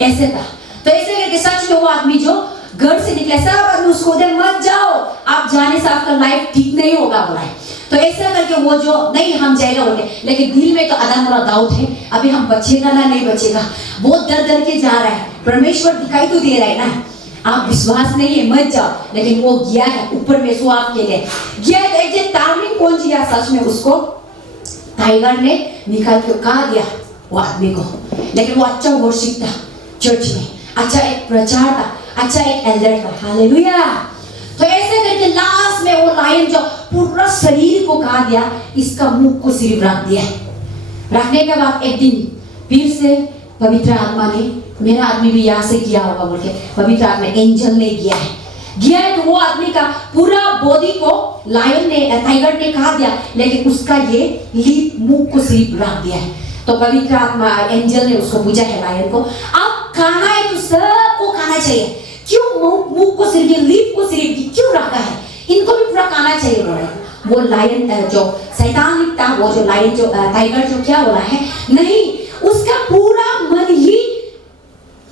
ऐसे था। तो ऐसे करके सच में वो आदमी जो घर से निकले, सब आदमी उसको उधर मत जाओ, आप जाने से आपका लाइफ ठीक नहीं होगा बोला है। तो ऐसा करके वो जो नहीं हम जाएगा बोले, लेकिन दिल में तो आधा मोड़ा डाउट है, अभी हम बचेगा ना नहीं बचेगा, बहुत डर के जा रहा है। परमेश्वर दिखाई तो दे रहा है ना, आप विश्वास नहीं है मत जाओ, लेकिन वो गया है ऊपर में सो आप के लिए गया है। एक टार्निंग पहुंच गया सच में, उसको टाइगर ने निकाल के कहा दिया वो आदमी को, लेकिन वो अच्छा वर्शिप था चर्च में, अच्छा एक प्रचार था, अच्छा एक एल्डर था, हालेलुया। तो ऐसे करके लास्ट में वो लायन जो पूरा शरीर को कहा दिया, इसका मुंह को सिर्फ रख दिया। रखने के बाद एक दिन फिर से पवित्र आत्मा ने, मेरा आदमी भी यहाँ से किया होगा बोल के, पवित्र आत्मा एंजल ने किया है तो वो आदमी का पूरा बॉडी को लायन ने, टाइगर ने खा दिया, लेकिन उसका ये लिप मुंह को सिर्फ रख दिया है। तो पवित्र आत्मा एंजल ने उसको पूछा है लायन को, आप खाना है तो सबको खाना चाहिए, क्यों मुंह को सिर्फ, ये लिप को सिर्फ क्यों रखा है, इनको भी पूरा खाना चाहिए उन्होंने। वो लायन जो शैतान था, वो जो लायन जो टाइगर जो क्या बोला है, नहीं, उसका पूरा मन ही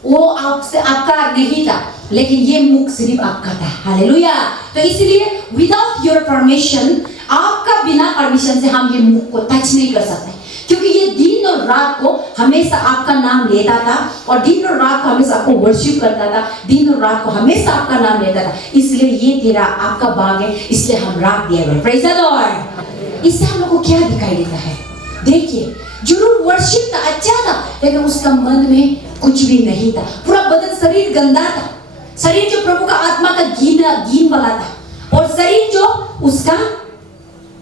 वो आपसे आपका नहीं था, लेकिन ये मुख सिर्फ आपका था, हालेलुया। तो इसलिए विदाउट योर परमिशन, आपका बिना परमिशन से हम ये मुख को टच नहीं कर सकते, क्योंकि ये दिन और रात को हमेशा आपका नाम लेता था, और दिन और रात को हमेशा आपको वर्शिप करता था, दिन और रात को हमेशा आपका नाम लेता था। इसलिए ये तेरा आपका बाग है, इसलिए हम राख दिए। Praise the Lord. इससे हम लोग को क्या दिखाई देता है, देखिए, जरूर वर्शिप था, अच्छा था, लेकिन उसका मन में कुछ भी नहीं था, पूरा बदन शरीर गंदा था, शरीर जो प्रभु का आत्मा का गीन वाला था, और शरीर जो उसका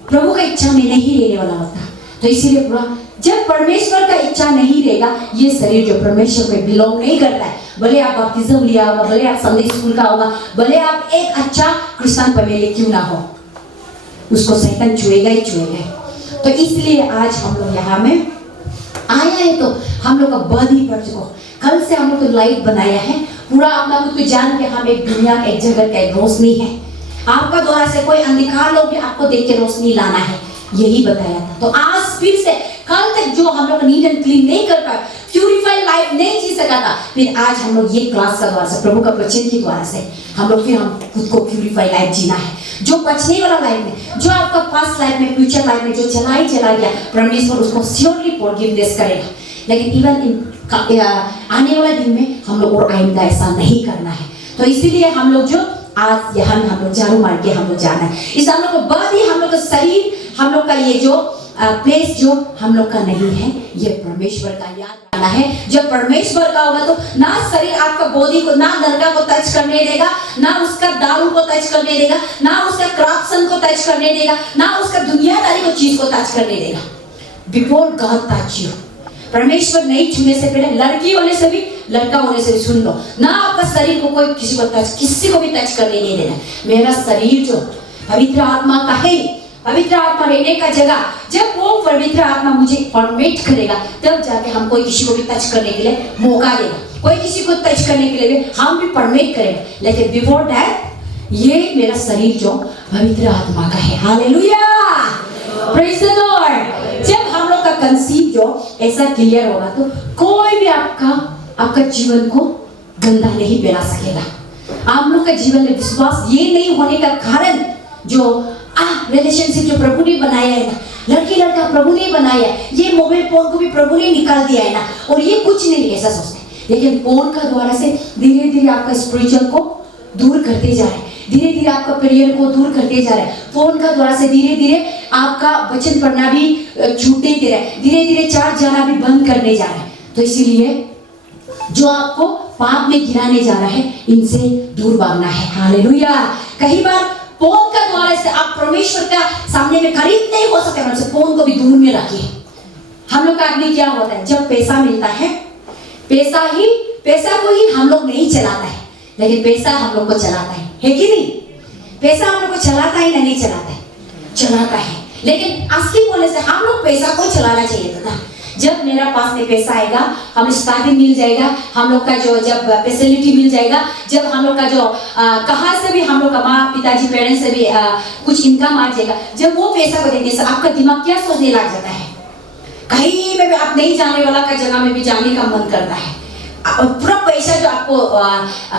प्रभु का इच्छा में नहीं रहने वाला होता। तो इसीलिए पूरा, जब परमेश्वर का इच्छा नहीं रहेगा, ये शरीर जो परमेश्वर में बिलोंग नहीं करता है, भले आप बपतिस्म लिया होगा, भले आप संडे स्कूल का होगा, भले आप एक अच्छा क्रिश्चियन फैमिली क्यों ना हो, उसको शैतान छुएगा ही छुएगा। तो इसलिए आज हम लोग यहाँ में आया है, तो हम लोग का बद ही पड़ चुका, कल से हम लोग तो लाइट बनाया है, पूरा अपना खुद को जान के हम एक दुनिया, एक जगत का एक रोशनी है, आपका द्वारा से कोई अंधकार लोग भी आपको देख के रोशनी लाना है, यही बताया था। तो आज फिर से कल तक जो हम लोग नीट एंड क्लीन नहीं कर पाए, प्यूरिफाइड लाइफ नहीं जी सका था, फिर आज हम लोग ये क्लास का द्वारा से, प्रभु का वचन के द्वारा से हम लोग फिर हम खुद को प्यूरिफाइड लाइफ जीना है, जो बचने वाला लाइफ में, जो आपका पास्ट लाइफ में, फ्यूचर लाइफ में जो चला गया, परमेश्वर उसको श्योरली फॉरगिवनेस करेगा। लेकिन इवन आने वाला दिन में हम लोग और आइंदा ऐसा नहीं करना है। तो इसीलिए हम लोग जो आज यहाँ में हम लोग झाड़ू मार के हम लोग जाना है, इस हम लोग को बाद ही हम लोग का शरीर, हम लोग का ये जो प्लेस जो हम लोग का नहीं है, ये परमेश्वर का याद रखना है। जब परमेश्वर का होगा तो ना शरीर आपका बॉडी को, ना लड़का को टच करने देगा, ना उसका दारू को टच करने देगा, ना उसका करप्शन को टच करने देगा, ना उसका दुनियादारी को चीज को टच करने देगा। बिफोर गॉड टच यू, परमेश्वर नहीं छूने से पहले, लड़की होने से भी, लड़का होने से भी सुन लो, ना आपका शरीर को कोई किसी को भी टच करने नहीं देना। मेरा शरीर जो पवित्र आत्मा का है, पवित्र आत्मा रहने का जगह, जब वो पवित्र आत्मा मुझे परमिट करेगा, तब जाके हम कोई किसी को भी टच करने के लिए मौका देगा, कोई किसी को टच करने के लिए भी हम भी परमिट करेंगे। लेकिन बिफोर दैट, ये मेरा शरीर जो पवित्र आत्मा का है, हालेलुया, प्रेज़ द लॉर्ड। जब हम लोग का कंसीव जो ऐसा क्लियर होगा, तो कोई भी आपका जीवन को गंदा नहीं बना सकेगा। आप लोग का जीवन में विश्वास ये नहीं होने का कारण, जो रिलेशनशिप जो प्रभु ने बनाया है ना, लड़की लड़का प्रभु ने बनाया है, ये मोबाइल फोन को भी प्रभु ने निकाल दिया है ना, और ये कुछ नहीं, ऐसा सोचते हैं। लेकिन फोन का द्वारा से धीरे धीरे आपका स्पिरिचुअल को दूर करते जा रहे हैं। धीरे धीरे आपका प्रेयर को दूर करते जा रहे हैं। फोन का द्वारा से धीरे धीरे आपका वचन पढ़ना भी छूटते दे रहा है, धीरे धीरे चर्च जाना भी बंद करने जा रहा है। तो इसीलिए जो आपको पाप में गिराने जा रहा है, इनसे दूर भागना है। हालेलुया। कई बार फोन का द्वारा से आप परमेश्वर का सामने में करीब नहीं हो सकते, मतलब फोन को भी दूर में रखिए। हम लोग का आदमी क्या होता है, जब पैसा मिलता है, पैसा को ही हम लोग नहीं चलाता है, लेकिन पैसा हम लोग को चलाता है कि नहीं? पैसा हम लोग को चलाता है ना? नहीं चलाता है, चलाता है। लेकिन असली बोलने से हम लोग पैसा को चलाना चाहिए था। जब मेरा पास में पैसा आएगा, हमें स्टार्टिंग मिल जाएगा, हम लोग का जो जब फैसिलिटी मिल जाएगा, जब हम लोग का जो कहाँ से भी हम लोग का माँ पिताजी पेरेंट्स से भी कुछ इनकम आ जाएगा, जब वो पैसा को देखने से आपका दिमाग क्या सोचने लग जाता है, कहीं में भी आप नहीं जाने वाला का जगह में भी जाने का मन करता है। पूरा पैसा जो आपको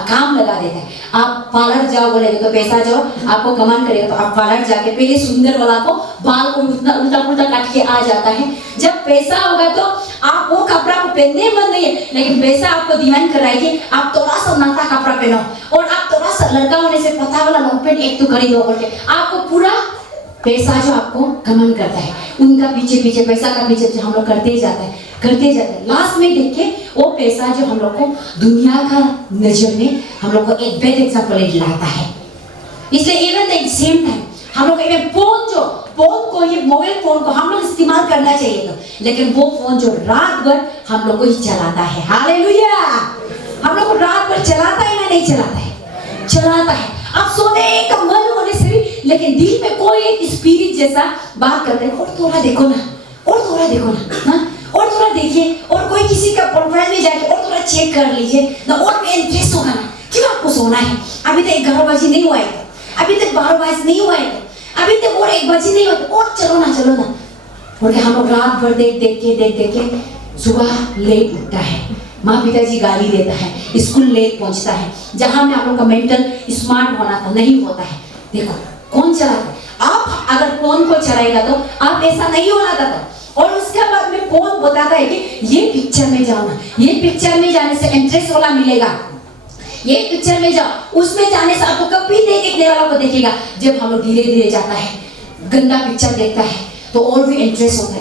काम लगा देता है। आप पार्लर जाओ बोलेगे तो पैसा जो आपको कमान करेगा, तो आप पार्लर जाके पहले सुंदर वाला को बाल को उतना उल्टा पुल्टा काट के आ जाता है। जब पैसा होगा तो आप वो कपड़ा को पहनने मन नहीं है, लेकिन पैसा आपको डिमांड कर रहा है कि आप थोड़ा सा नाता कपड़ा पहनो, और आप थोड़ा सा लड़का होने से पता वाला लॉन्ग पैंट एक तो खरीदो बोल के आपको पूरा पैसा जो आपको कमान करता है। उनका पीछे पीछे पैसा का पीछे हम लोग करते जाते हैं। लास्ट में देख के वो पैसा जो हम लोग को दुनिया का नजर में हम लोग को एक बैड एग्जांपल दिलाता है। इसलिए इवन एट सेम टाइम हम लोग इवन फोन को ये मोबाइल फोन को हम लोग इस्तेमाल करना चाहिए था, लेकिन वो फोन जो रात भर हम लोग को ही चलाता है। हालेलुया। हम लोग को रात भर चलाता है ना? नहीं चलाता है, चलाता है। आप सोने का मन होने से भी, लेकिन दिल में कोई एक स्पिरिट जैसा बात करते हैं, और थोड़ा देखो ना, और थोड़ा देखो ना, और थोड़ा देखिए, और कोई किसी का प्रोफाइल में जाके और थोड़ा चेक कर लीजिए ना, और भी इंटरेस्ट होगा ना। क्यों आपको सोना है? अभी तक 11 बजे नहीं हुआ है, अभी तक 12 बजे नहीं हुआ है, अभी तक और 1 बजे नहीं हुआ, और चलो ना। और हम लोग रात भर देख के सुबह लेट उठता है, माँ पिताजी गाली देता है, स्कूल लेट पहुंचता है, जहां में आप लोग का मेंटल स्मार्ट होना था नहीं होता है। देखो कौन चलाता है? आप अगर फोन को चलाएगा तो आप ऐसा नहीं होना था। और उसके बाद में फोन बताता है कि ये पिक्चर में जाओ ना, ये पिक्चर में जाने से इंटरेस्ट वाला मिलेगा, ये पिक्चर में जाओ, उसमें जाने से आपको कभी नहीं देखने वाला को देखेगा। जब हम लोग धीरे धीरे जाता है, गंदा पिक्चर देखता है, तो और भी इंटरेस्ट होता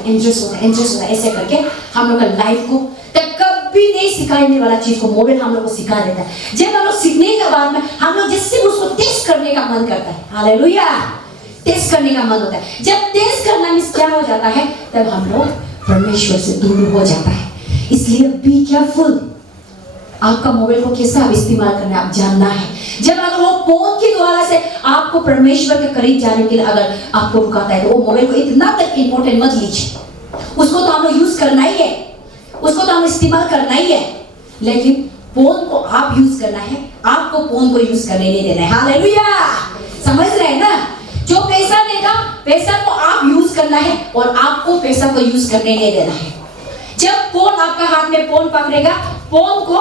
है। ऐसे करके हम लोग का लाइफ को कभी नहीं सिखाने वाला चीज को मोबाइल हम लोग को सिखा देता है। जब हम लोग सीखने के बाद में हम लोग जिससे उसको टेस्ट करने का मन करता है। हालेलुया। टेस्ट करने का मन होता है। जब टेस्ट करना में क्या हो जाता है, तब हम लोग परमेश्वर से दूर हो जाता है। इसलिए बी केयरफुल। आपका मोबाइल को कैसा आप इस्तेमाल करना आप जानना है। जब अगर वो फोन के द्वारा से आपको परमेश्वर के करीब जाने के लिए अगर आपको रुकाता है, तो वो मोबाइल को इतना तक इम्पोर्टेंट मत लीजिए। उसको तो हम लोग यूज करना ही है, उसको तो हम इस्तेमाल करना ही है, लेकिन फोन को आप यूज करना है, आपको फोन को यूज करने नहीं देना है। हालेलुया। समझ रहे हैं ना? जो पैसा देगा, पैसा को आप यूज करना है, और आपको पैसा को यूज करने नहीं देना है। जब फोन आपका हाथ में फोन पकड़ेगा, फोन को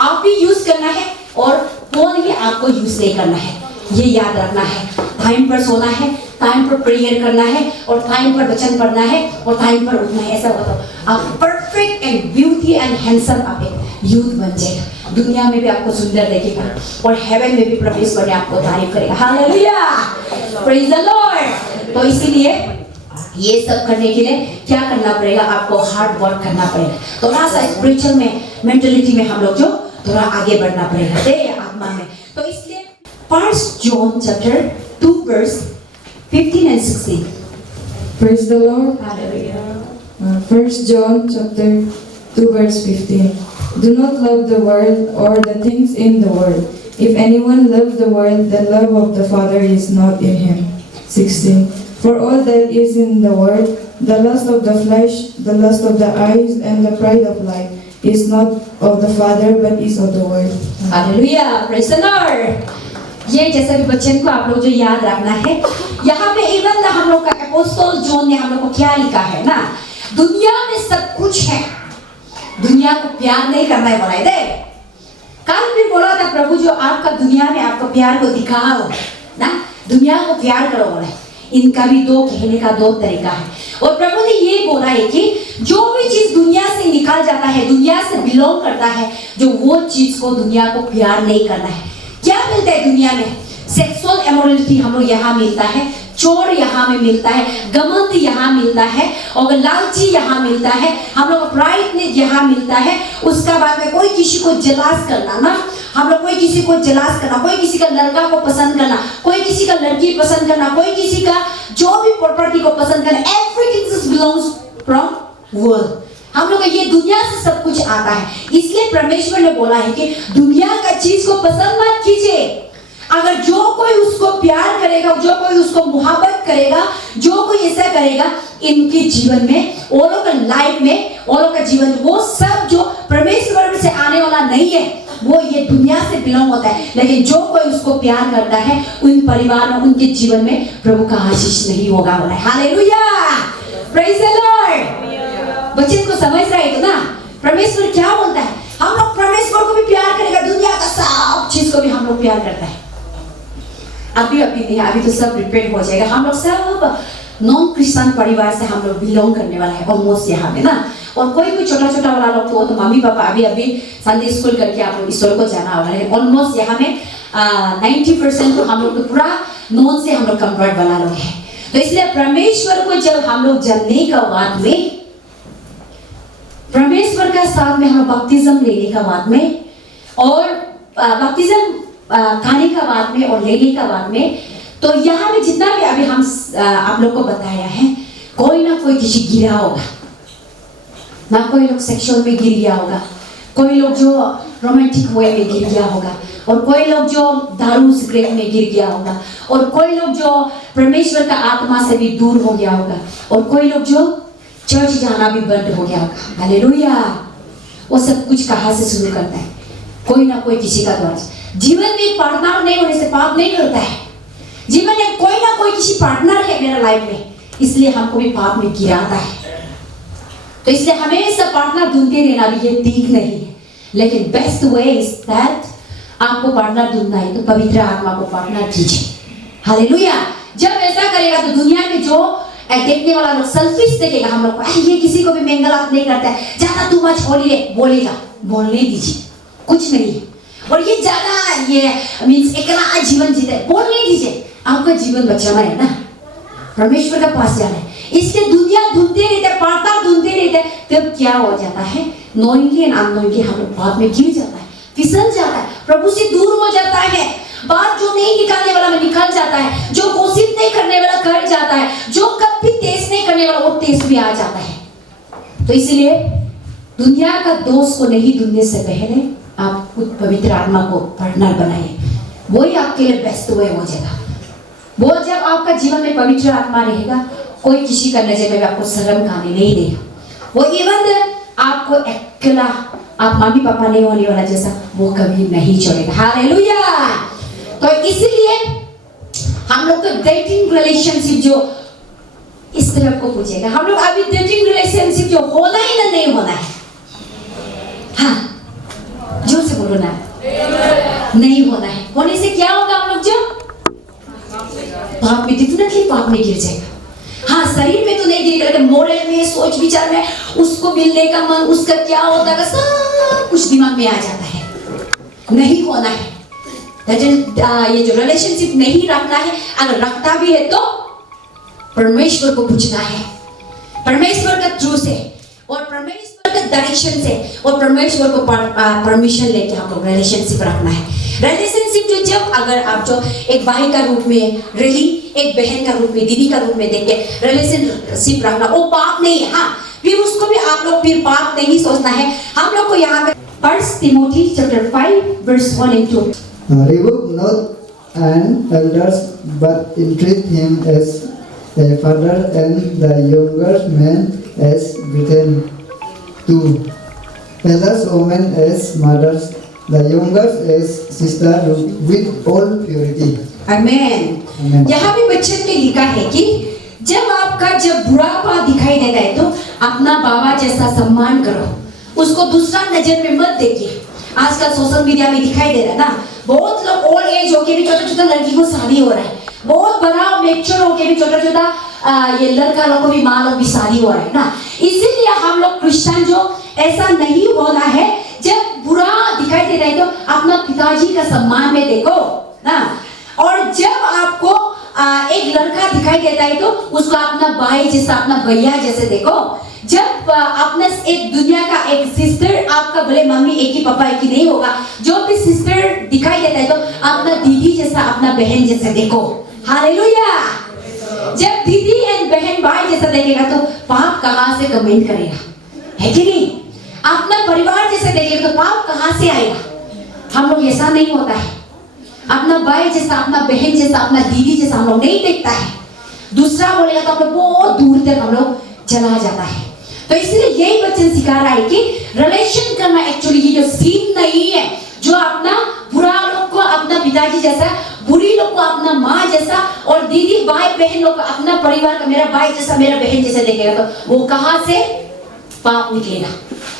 आप ही यूज करना है, और फोन ही आपको यूज नहीं करना है। ये याद रखना है। टाइम पर सोना है, टाइम पर प्रेयर करना है, और टाइम पर वचन पढ़ना है, और टाइम पर उठना है। ऐसा होता है आप perfect and beauty and handsome आप एक यूथ बन जाएगा। दुनिया में भी आपको सुंदर देखेगा, और हेवन में भी प्रवेश करने आपको तारीफ करेगा। हालेलुया। Praise the Lord. तो इसीलिए ये सब करने के लिए क्या करना पड़ेगा? आपको हार्ड वर्क करना पड़ेगा। थोड़ा सा स्पिरिचुअल में, मेंटलिटी में हम लोग जो थोड़ा आगे बढ़ना पड़ेगा, दे आत्मा में। तो इसलिए 1 John chapter 2 verse 15 and 16. Praise the Lord. Hallelujah. 1 John chapter 2 verse 15. Do not love the world or the things in the world. If anyone loves the world, the love of the Father is not in him. 16. For all that is in the world, the lust of the flesh, the lust of the eyes, and the pride of life, is not of the Father, but is of the world. Hallelujah. Praise the Lord. ये जैसा कि बच्चन को आप लोग जो याद रखना है, यहाँ पे इवन हम लोग का अपोस्टल जॉन ने हम लोग को क्या लिखा है ना, दुनिया में सब कुछ है, दुनिया को प्यार नहीं करना है बोला है। कल भी बोला था प्रभु जो आपका दुनिया में आपका प्यार को दिखाओ ना, दुनिया को प्यार करो बोला है। इनका भी कहने का दो तरीका है। और प्रभु ने ये बोला है कि जो भी चीज दुनिया से निकाल जाता है, दुनिया से बिलोंग करता है, जो वो चीज को दुनिया को प्यार नहीं करना है। क्या मिलता है दुनिया में? सेक्सुअल इमोरलिटी हम लोग यहाँ मिलता है, चोर यहाँ में मिलता है, घमंड यहाँ मिलता है, और लालची यहाँ मिलता है, हम लोग प्राइडनेस यहाँ मिलता है। उसका बाद में कोई किसी को जलास करना ना, हम लोग कोई किसी को जलास करना, कोई किसी का लड़का को पसंद करना, कोई किसी का लड़की पसंद करना, कोई किसी का जो भी प्रॉपर्टी को पसंद करना, एवरीथिंग बिलोंग्स फ्रॉम वर्ल्ड। हम लोग ये दुनिया से सब कुछ आता है, इसलिए परमेश्वर ने बोला है कि दुनिया का चीज को पसंद मत कीजिए। अगर जो कोई उसको प्यार करेगा, जो कोई उसको मोहब्बत करेगा, जो कोई ऐसा करेगा, इनके जीवन में, वो लोग का लाइफ में, वो लोग का जीवन, वो सब जो परमेश्वर से आने वाला नहीं है, वो ये दुनिया से बिलोंग होता है। लेकिन जो कोई उसको प्यार करता है, उन परिवार में, उनके जीवन में प्रभु का आशीष नहीं होगा। बोला हालेलुया, प्रेज द लॉर्ड। बच्चे को समझ रहे हो ना परमेश्वर क्या बोलता है? हम लोग परमेश्वर को भी प्यार करेगा, दुनिया का सब चीज को भी हम लोग प्यार करता है। अभी नहीं, अभी तो सब रिपेयर हो जाएगा। हम लोग सब नॉन क्रिश्चियन परिवार से हम लोग बिलोंग करने वाला है ऑलमोस्ट यहाँ में ना। और कोई छोटा छोटा वाला लोग तो मम्मी पापा अभी संडे स्कूल करके आप लोग ईश्वर को जाना वाला है। ऑलमोस्ट यहाँ में 90% तो हम लोग तो पूरा नॉन से हम लोग कन्वर्ट वाला लोग है। तो इसलिए परमेश्वर को जब हम लोग जानने का बाद में, परमेश्वर का साथ में हम बपतिस्म लेने का बाद में, और बपतिस्म खाने का बाद में और लेने का बाद में, तो यहाँ में जितना भी अभी हम आप लोग को बताया है, कोई ना कोई किसी गिरा होगा ना, कोई लोग सेक्सुअल में गिर गया होगा, कोई लोग जो रोमांटिक वे में गिर गया होगा, और कोई लोग जो दारू सिगरेट में गिर गया होगा, और कोई लोग जो परमेश्वर का आत्मा से भी दूर हो गया होगा, और कोई लोग जो चर्च जाना भी बंद हो गया होगा। हालेलुया। वो सब कुछ कहाँ से शुरू करता है? कोई ना कोई किसी का द्वार। जीवन में पार्टनर नहीं होने से पाप नहीं करता है। जीवन में कोई ना कोई किसी पार्टनर है मेरा लाइफ में, इसलिए हमको भी पाप में गिराता है। तो इसलिए हमेशा पार्टनर ढूंढते रहना भी ये ठीक नहीं है। लेकिन बेस्ट वे इज दैट, आपको पार्टनर ढूंढना है तो पवित्र आत्मा को पार्टनर कीजिए। हालेलुया। जब ऐसा करेगा तो दुनिया में जो देखने वाला लोग सेल्फिश देखेगा हम लोग को, ये किसी को भी मेंगलाप नहीं करता है, ज्यादा तू मत बोलिए, बोलेगा, बोलने दीजिए, कुछ नहीं है। और ये ज्यादा ये मींस एकला जीवन जीते, बोलने दीजिए। आपका जीवन बचाना है ना, परमेश्वर के पास जाना है। इसलिए दुनिया ढूंढते रहते, पार्टनर ढूंढते रहते, तब क्या हो जाता है? नोइंगली एंड अननोइंगली हम लोग पाप में गिर जाता है, फिसल जाता है, प्रभु से दूर हो जाता है। बात जो नहीं निकालने वाला में निकल जाता है, जो कोशिश नहीं करने वाला कर जाता है, जो कभी टेस्ट नहीं करने वाला वो टेस्ट भी आ जाता है। तो इसलिए दुनिया का दोष को नहीं ढूंढने से पहले आप खुद पवित्र आत्मा को पार्टनर बनाइए, वही आपके लिए बेस्ट वे हो जाएगा। वो जब आपका जीवन में पवित्र आत्मा रहेगा, कोई किसी का नजर में आपको शर्म खाने नहीं देगा। वो इवन आपको अकेला, आप मम्मी पापा नहीं होने वाला जैसा, वो कभी नहीं छोड़ेगा। हालेलुया। तो इसलिए हम लोग का डेटिंग रिलेशनशिप जो इस तरह को पूछेगा, हम लोग अभी डेटिंग रिलेशनशिप जो होना ही ना नहीं होना है। हाँ, जोर से बोलो ना, नहीं होना है। होने से क्या होगा? हम लोग जो पाप में, डेफिनेटली पाप में गिर जाएगा। हाँ, शरीर में तो नहीं गिरेगा, लेकिन मोरल में, सोच विचार में, उसको मिलने का मन, उसका क्या होता है, सब कुछ दिमाग में आ जाता है। नहीं होना है। ये जो रिलेशनशिप नहीं रखना है, अगर रखता भी है तो परमेश्वर को पूछना है, परमेश्वर का थ्रू से, और परमेश्वर का डायरेक्शन से, और परमेश्वर को परमिशन लेके हम लोग रिलेशनशिप रखना है। रिलेशनशिप जो जब अगर आप जो एक भाई का रूप में रही, एक बहन का रूप में, दीदी का रूप में देख के रिलेशनशिप रखना, वो पाप नहीं है। हाँ, फिर उसको भी आप लोग फिर पाप नहीं सोचना है। हम लोग को यहाँ पे 1 Timothy chapter 5 verse 1 and 2, rebuke not an elders, but entreat him as a father, and the younger man as brethren too. Elders women as mothers, the younger as sister, with all purity. Amen. यहाँ भी बच्चन में लिखा है कि जब आपका जब बुढ़ापा दिखाई देता है तो अपना बाबा जैसा सम्मान करो, उसको दूसरा नजर में मत देखिए। आजकल सोशल मीडिया में दिखाई दे रहा है ना, बहुत लोग ओल्ड एज होके भी छोटा छोटा लड़की को शादी हो रहा है, बहुत बड़ा मैच्योर होके भी छोटा छोटा ये लड़का लोग को भी माँ लोग भी शादी हो रहा है ना। इसीलिए हम लोग क्रिश्चियन जो ऐसा नहीं होना है, जब बुरा दिखाई दे रहा है तो अपना पिताजी का सम्मान में देखो ना, और जब आपको एक लड़का दिखाई देता है तो उसको अपना भाई जैसा, अपना भैया जैसे देखो। जब अपना एक दुनिया का एक सिस्टर, आपका भले मम्मी एक ही पापा एक ही नहीं होगा, जो भी सिस्टर दिखाई देता है तो अपना दीदी जैसा, अपना बहन जैसे देखो। हालेलुया। जब दीदी एंड बहन भाई जैसा देखेगा तो पाप कहां से कमेंट करेगा, है कि नहीं? अपना परिवार जैसे देखेगा तो पाप कहां से आएगा? हम लोग ऐसा नहीं होता है। अपना भाई जैसा, अपना बहन जैसा, अपना दीदी जैसा हम लोग नहीं देखता है। दूसरा बोलेगा तो हम लोग बहुत दूर तक हम लोग चला जाता है। तो इसलिए यही वचन सिखा रहा है कि रिलेशन करना एक्चुअली ये जो सीन नहीं है, जो अपना बुरा लोग को अपना पिताजी जैसा, बुरी लोग को अपना माँ जैसा, और दीदी भाई बहन लोग को अपना परिवार का, मेरा भाई जैसा मेरा बहन जैसा देखेगा तो वो कहां से पाप निकलेगा।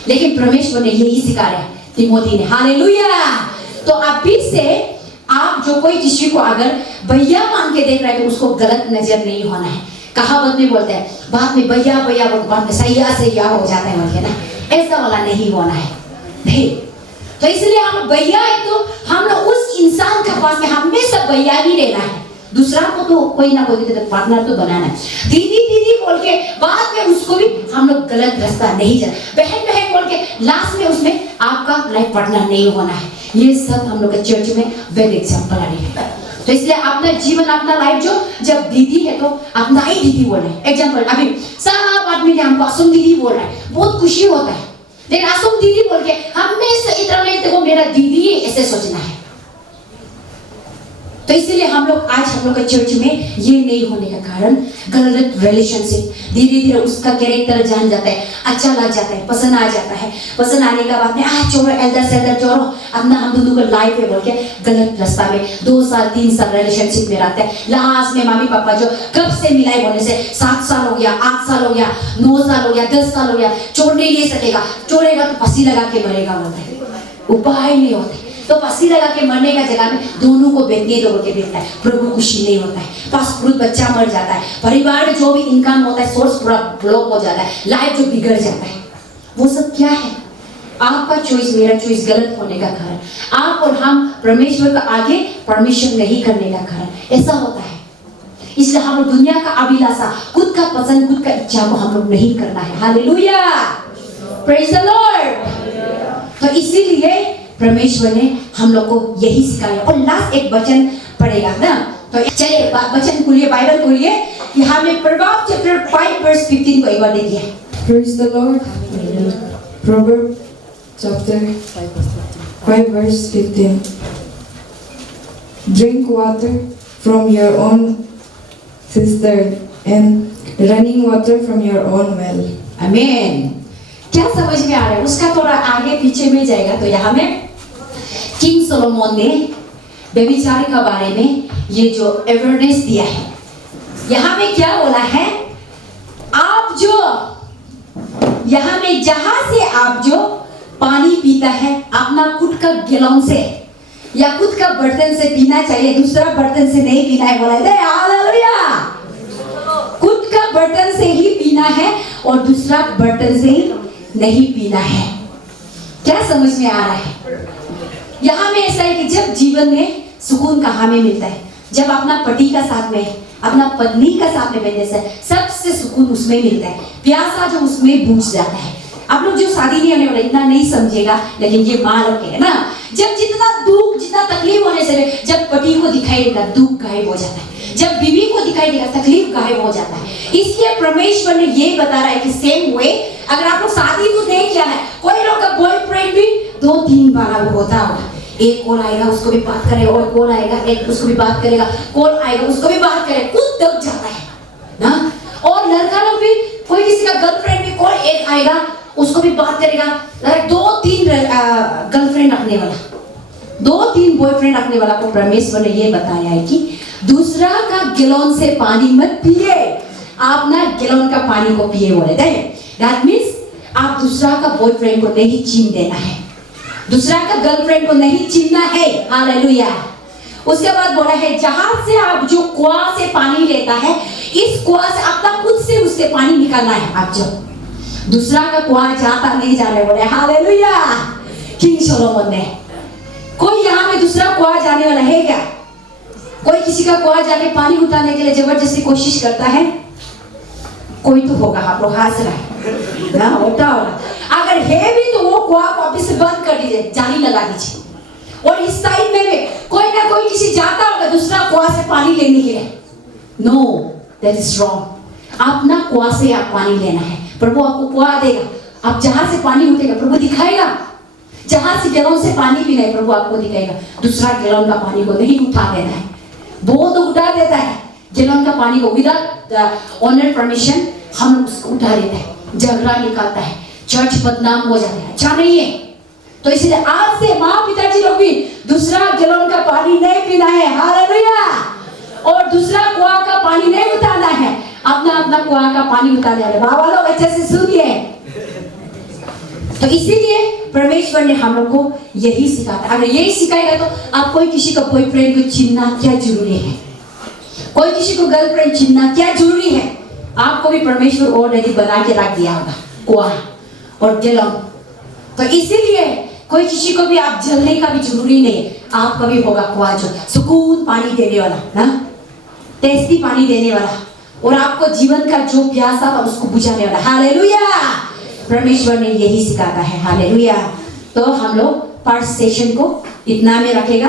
लेकिन परमेश्वर ने यही सिखा रहा है तिमोथी ने। हालेलुया। तो अभी से आप जो कोई किसी को अगर भैया मान के देख रहे हैं तो उसको गलत नजर नहीं होना है। कहावत में बोलते हैं बाद में भैया भैया बोल, बाद में सैया हो जाता है, बोलिए ना, ऐसा वाला नहीं होना है। नहीं, तो इसलिए हम भैया है तो हम लोग उस इंसान के पास में हमेशा भैया ही रहना है। दूसरा को तो कोई ना कोई पार्टनर तो बनाना है। दीदी दीदी बोल के बाद में उसको भी हम लोग गलत रास्ता नहीं जाना। बहन बहन बोल के लास्ट में उसमें आपका लाइफ पार्टनर नहीं होना है। ये सब हम लोग के चर्च में वेल एग्जाम्पल आ रही है। तो इसलिए अपना जीवन, अपना लाइफ जो जब दीदी है तो अपना ही दीदी बोल रहे हैं। एग्जाम्पल अभी सब आदमी ने हमको असुम दीदी बोल रहा है, बहुत खुशी होता है। लेकिन असुम दीदी बोल के हमेशा इतना नहीं देखो मेरा दीदी ही ऐसे सोचना है। तो इसलिए हम लोग आज हम लोग के चर्च में ये नहीं होने का कारण गलत रिलेशनशिप, धीरे धीरे उसका कैरेक्टर जान जाता है, अच्छा लग जाता है, पसंद आ जाता है। पसंद आने के बाद में छोड़ो एल्डर से एल्डर जोड़ो, अपना हम दोनों का लाइफ है बोल के गलत रास्ता में 2 साल 3 साल रिलेशनशिप में रहते हैं। लास्ट में मम्मी पापा जो कब से मिलाए बोलने से 7 साल हो गया, 8 साल हो गया, 9 साल हो गया, 10 साल हो गया, छोड़ नहीं सकेगा, छोड़ेगा तो फांसी लगा के मरेगा बोलते हैं। उपाय नहीं होते तो फांसी लगा के मरने का जगह में दोनों को बेचने दो के देता है। प्रभु खुशी नहीं होता है, पास बच्चा मर जाता है, परिवार में जो भी इनकम होता है सोर्स पूरा ब्लॉक हो जाता है, लाइफ जो बिगड़ जाता है। वो सब क्या है? आपका चॉइस, मेरा चॉइस गलत होने का कारण, आप और हम परमेश्वर का आगे परमिशन नहीं करने का कारण ऐसा होता है। इसलिए हम लोग दुनिया का अभिलाषा, खुद का पसंद, खुद का इच्छा को हम लोग नहीं करना है। Hallelujah, praise the Lord. तो इसीलिए परमेश्वर ने हम लोग को यही सिखाया। और लास्ट एक वचन पढ़ेगा ना, तो चलिए वचन खोलिए, बाइबल खोलिए। यहाँ में प्रभाव चैप्टर 5 वर्स 15 को एक बार देखिए। Praise the Lord. Proverbs chapter 5 verse 15. Drink water from your own cistern and running water from your own well. आमीन। क्या समझ में आ रहा है? उसका थोड़ा आगे पीछे में जाएगा तो यहाँ में किंग सोलोमन ने व्यभिचारी के बारे में ये जो अवेयरनेस दिया है। यहाँ में क्या बोला है? आप जो यहाँ में जहां से आप जो पानी पीता है अपना खुद का गैलन से या खुद का बर्तन से पीना चाहिए, दूसरा बर्तन से नहीं पीना है। बोला है हालेलुया। खुद का बर्तन से ही पीना है और दूसरा बर्तन से ही नहीं पीना है। क्या समझ में आ रहा है? यहाँ में ऐसा है कि जब जीवन में सुकून कहाँ में मिलता है? जब अपना पति का साथ में, अपना पत्नी का साथ में मिलने से सबसे सुकून उसमें मिलता है। प्यासा जो उसमें बुझ जाता है। आप लोग जो शादी नहीं होने वाला इतना नहीं समझेगा, लेकिन ये मान रखे ना, जब जितना दुख, जितना तकलीफ होने से जब पति को दिखाई देगा दुख गायब हो जाता है, जब बीवी को दिखाई देगा तकलीफ गायब हो जाता है। इसलिए परमेश्वर ने ये बता रहा है कि सेम वे अगर आप लोग शादी को नहीं किया है, कोई लोग का बॉयफ्रेंड भी 2-3 बार होता होगा। एक कौन आएगा उसको भी बात करेगा, और कौन आएगा एक उसको भी बात करेगा, कौन आएगा उसको भी बात करेगा, खुद दब जाता है ना। और लड़का लोग भी कोई किसी का गर्लफ्रेंड भी कोई एक आएगा उसको भी बात करेगा। 2-3 गर्लफ्रेंड रखने वाला, 2-3 बॉयफ्रेंड रखने वाला को परमेश्वर ने ये बताया है कि दूसरा का गैलन से पानी मत पिए, आप ना गैलन का पानी को पिए बोले थे। दैट मींस आप दूसरा का बॉयफ्रेंड को नहीं छीन देना है, दूसरा का गर्लफ्रेंड को नहीं छीनना है। हालेलुया। उसके बाद बोला है जहां से आप जो कुआं से पानी लेता है, इस कुआं से अपना खुद से उससे पानी निकालना है। आप जो दूसरा का कुआं जाता नहीं जा रहे बोले। हालेलुया। किंग सोलोमन ने, कोई यहाँ में दूसरा कुआं जाने वाला है क्या? कोई किसी का कुआं जाके पानी उठाने के लिए जबरदस्ती कोशिश करता है? कोई तो होगा, आप लोग हंस रहे हैं ना, होता होगा। अगर है भी तो वो कुआं को वापस से बंद कर दीजिए, जाली लगा दीजिए। और इस साइड में भी कोई ना कोई किसी जाता होगा दूसरा कुआं से पानी लेने के लिए। No, that is wrong. अपना कुआं से आप पानी लेना है, प्रभु आपको कुआं देगा। आप जहां से पानी उठेगा प्रभु दिखाएगा। जहां से गैलन से पानी पीना है प्रभु आपको दिखाएगा। दूसरा गैलन का पानी को नहीं उठा देना है। वो तो उठा देता है गैलन का पानी को विदाउट ऑनर परमिशन, हम लोग उसको उठा देते हैं, झगड़ा निकालता है, चर्च बदनाम हो जाता है, अच्छा नहीं है। तो इसलिए आज से माँ पिताजी लोग भी दूसरा गैलन का पानी नहीं पीना है, हालेलुया। और दूसरा कुआं का पानी नहीं उठाना है, अपना अपना कुआं का पानी उठाना है। बाबा लोग अच्छे से सुनिए। तो इसीलिए परमेश्वर ने हम लोग को यही सिखाया। अगर यही सिखाएगा तो आप कोई किसी का बॉयफ्रेंड को चुनना क्या जरूरी है, कोई किसी को गर्लफ्रेंड चुनना क्या जरूरी है। आपको भी परमेश्वर ऑलरेडी बना के रख दिया होगा कुआं और गैलन। तो इसीलिए कोई किसी को भी आप जलने का भी जरूरी नहीं है। आपका भी होगा कुआं जो सुकून पानी देने वाला ना, टेस्टी पानी देने वाला, और आपको जीवन का जो प्यासा था उसको बुझाने वाला। हालेलुया। परमेश्वर ने यही सिखाता है। हालेलुया। तो हम लोग फर्स्ट सेशन को इतना में रखेगा।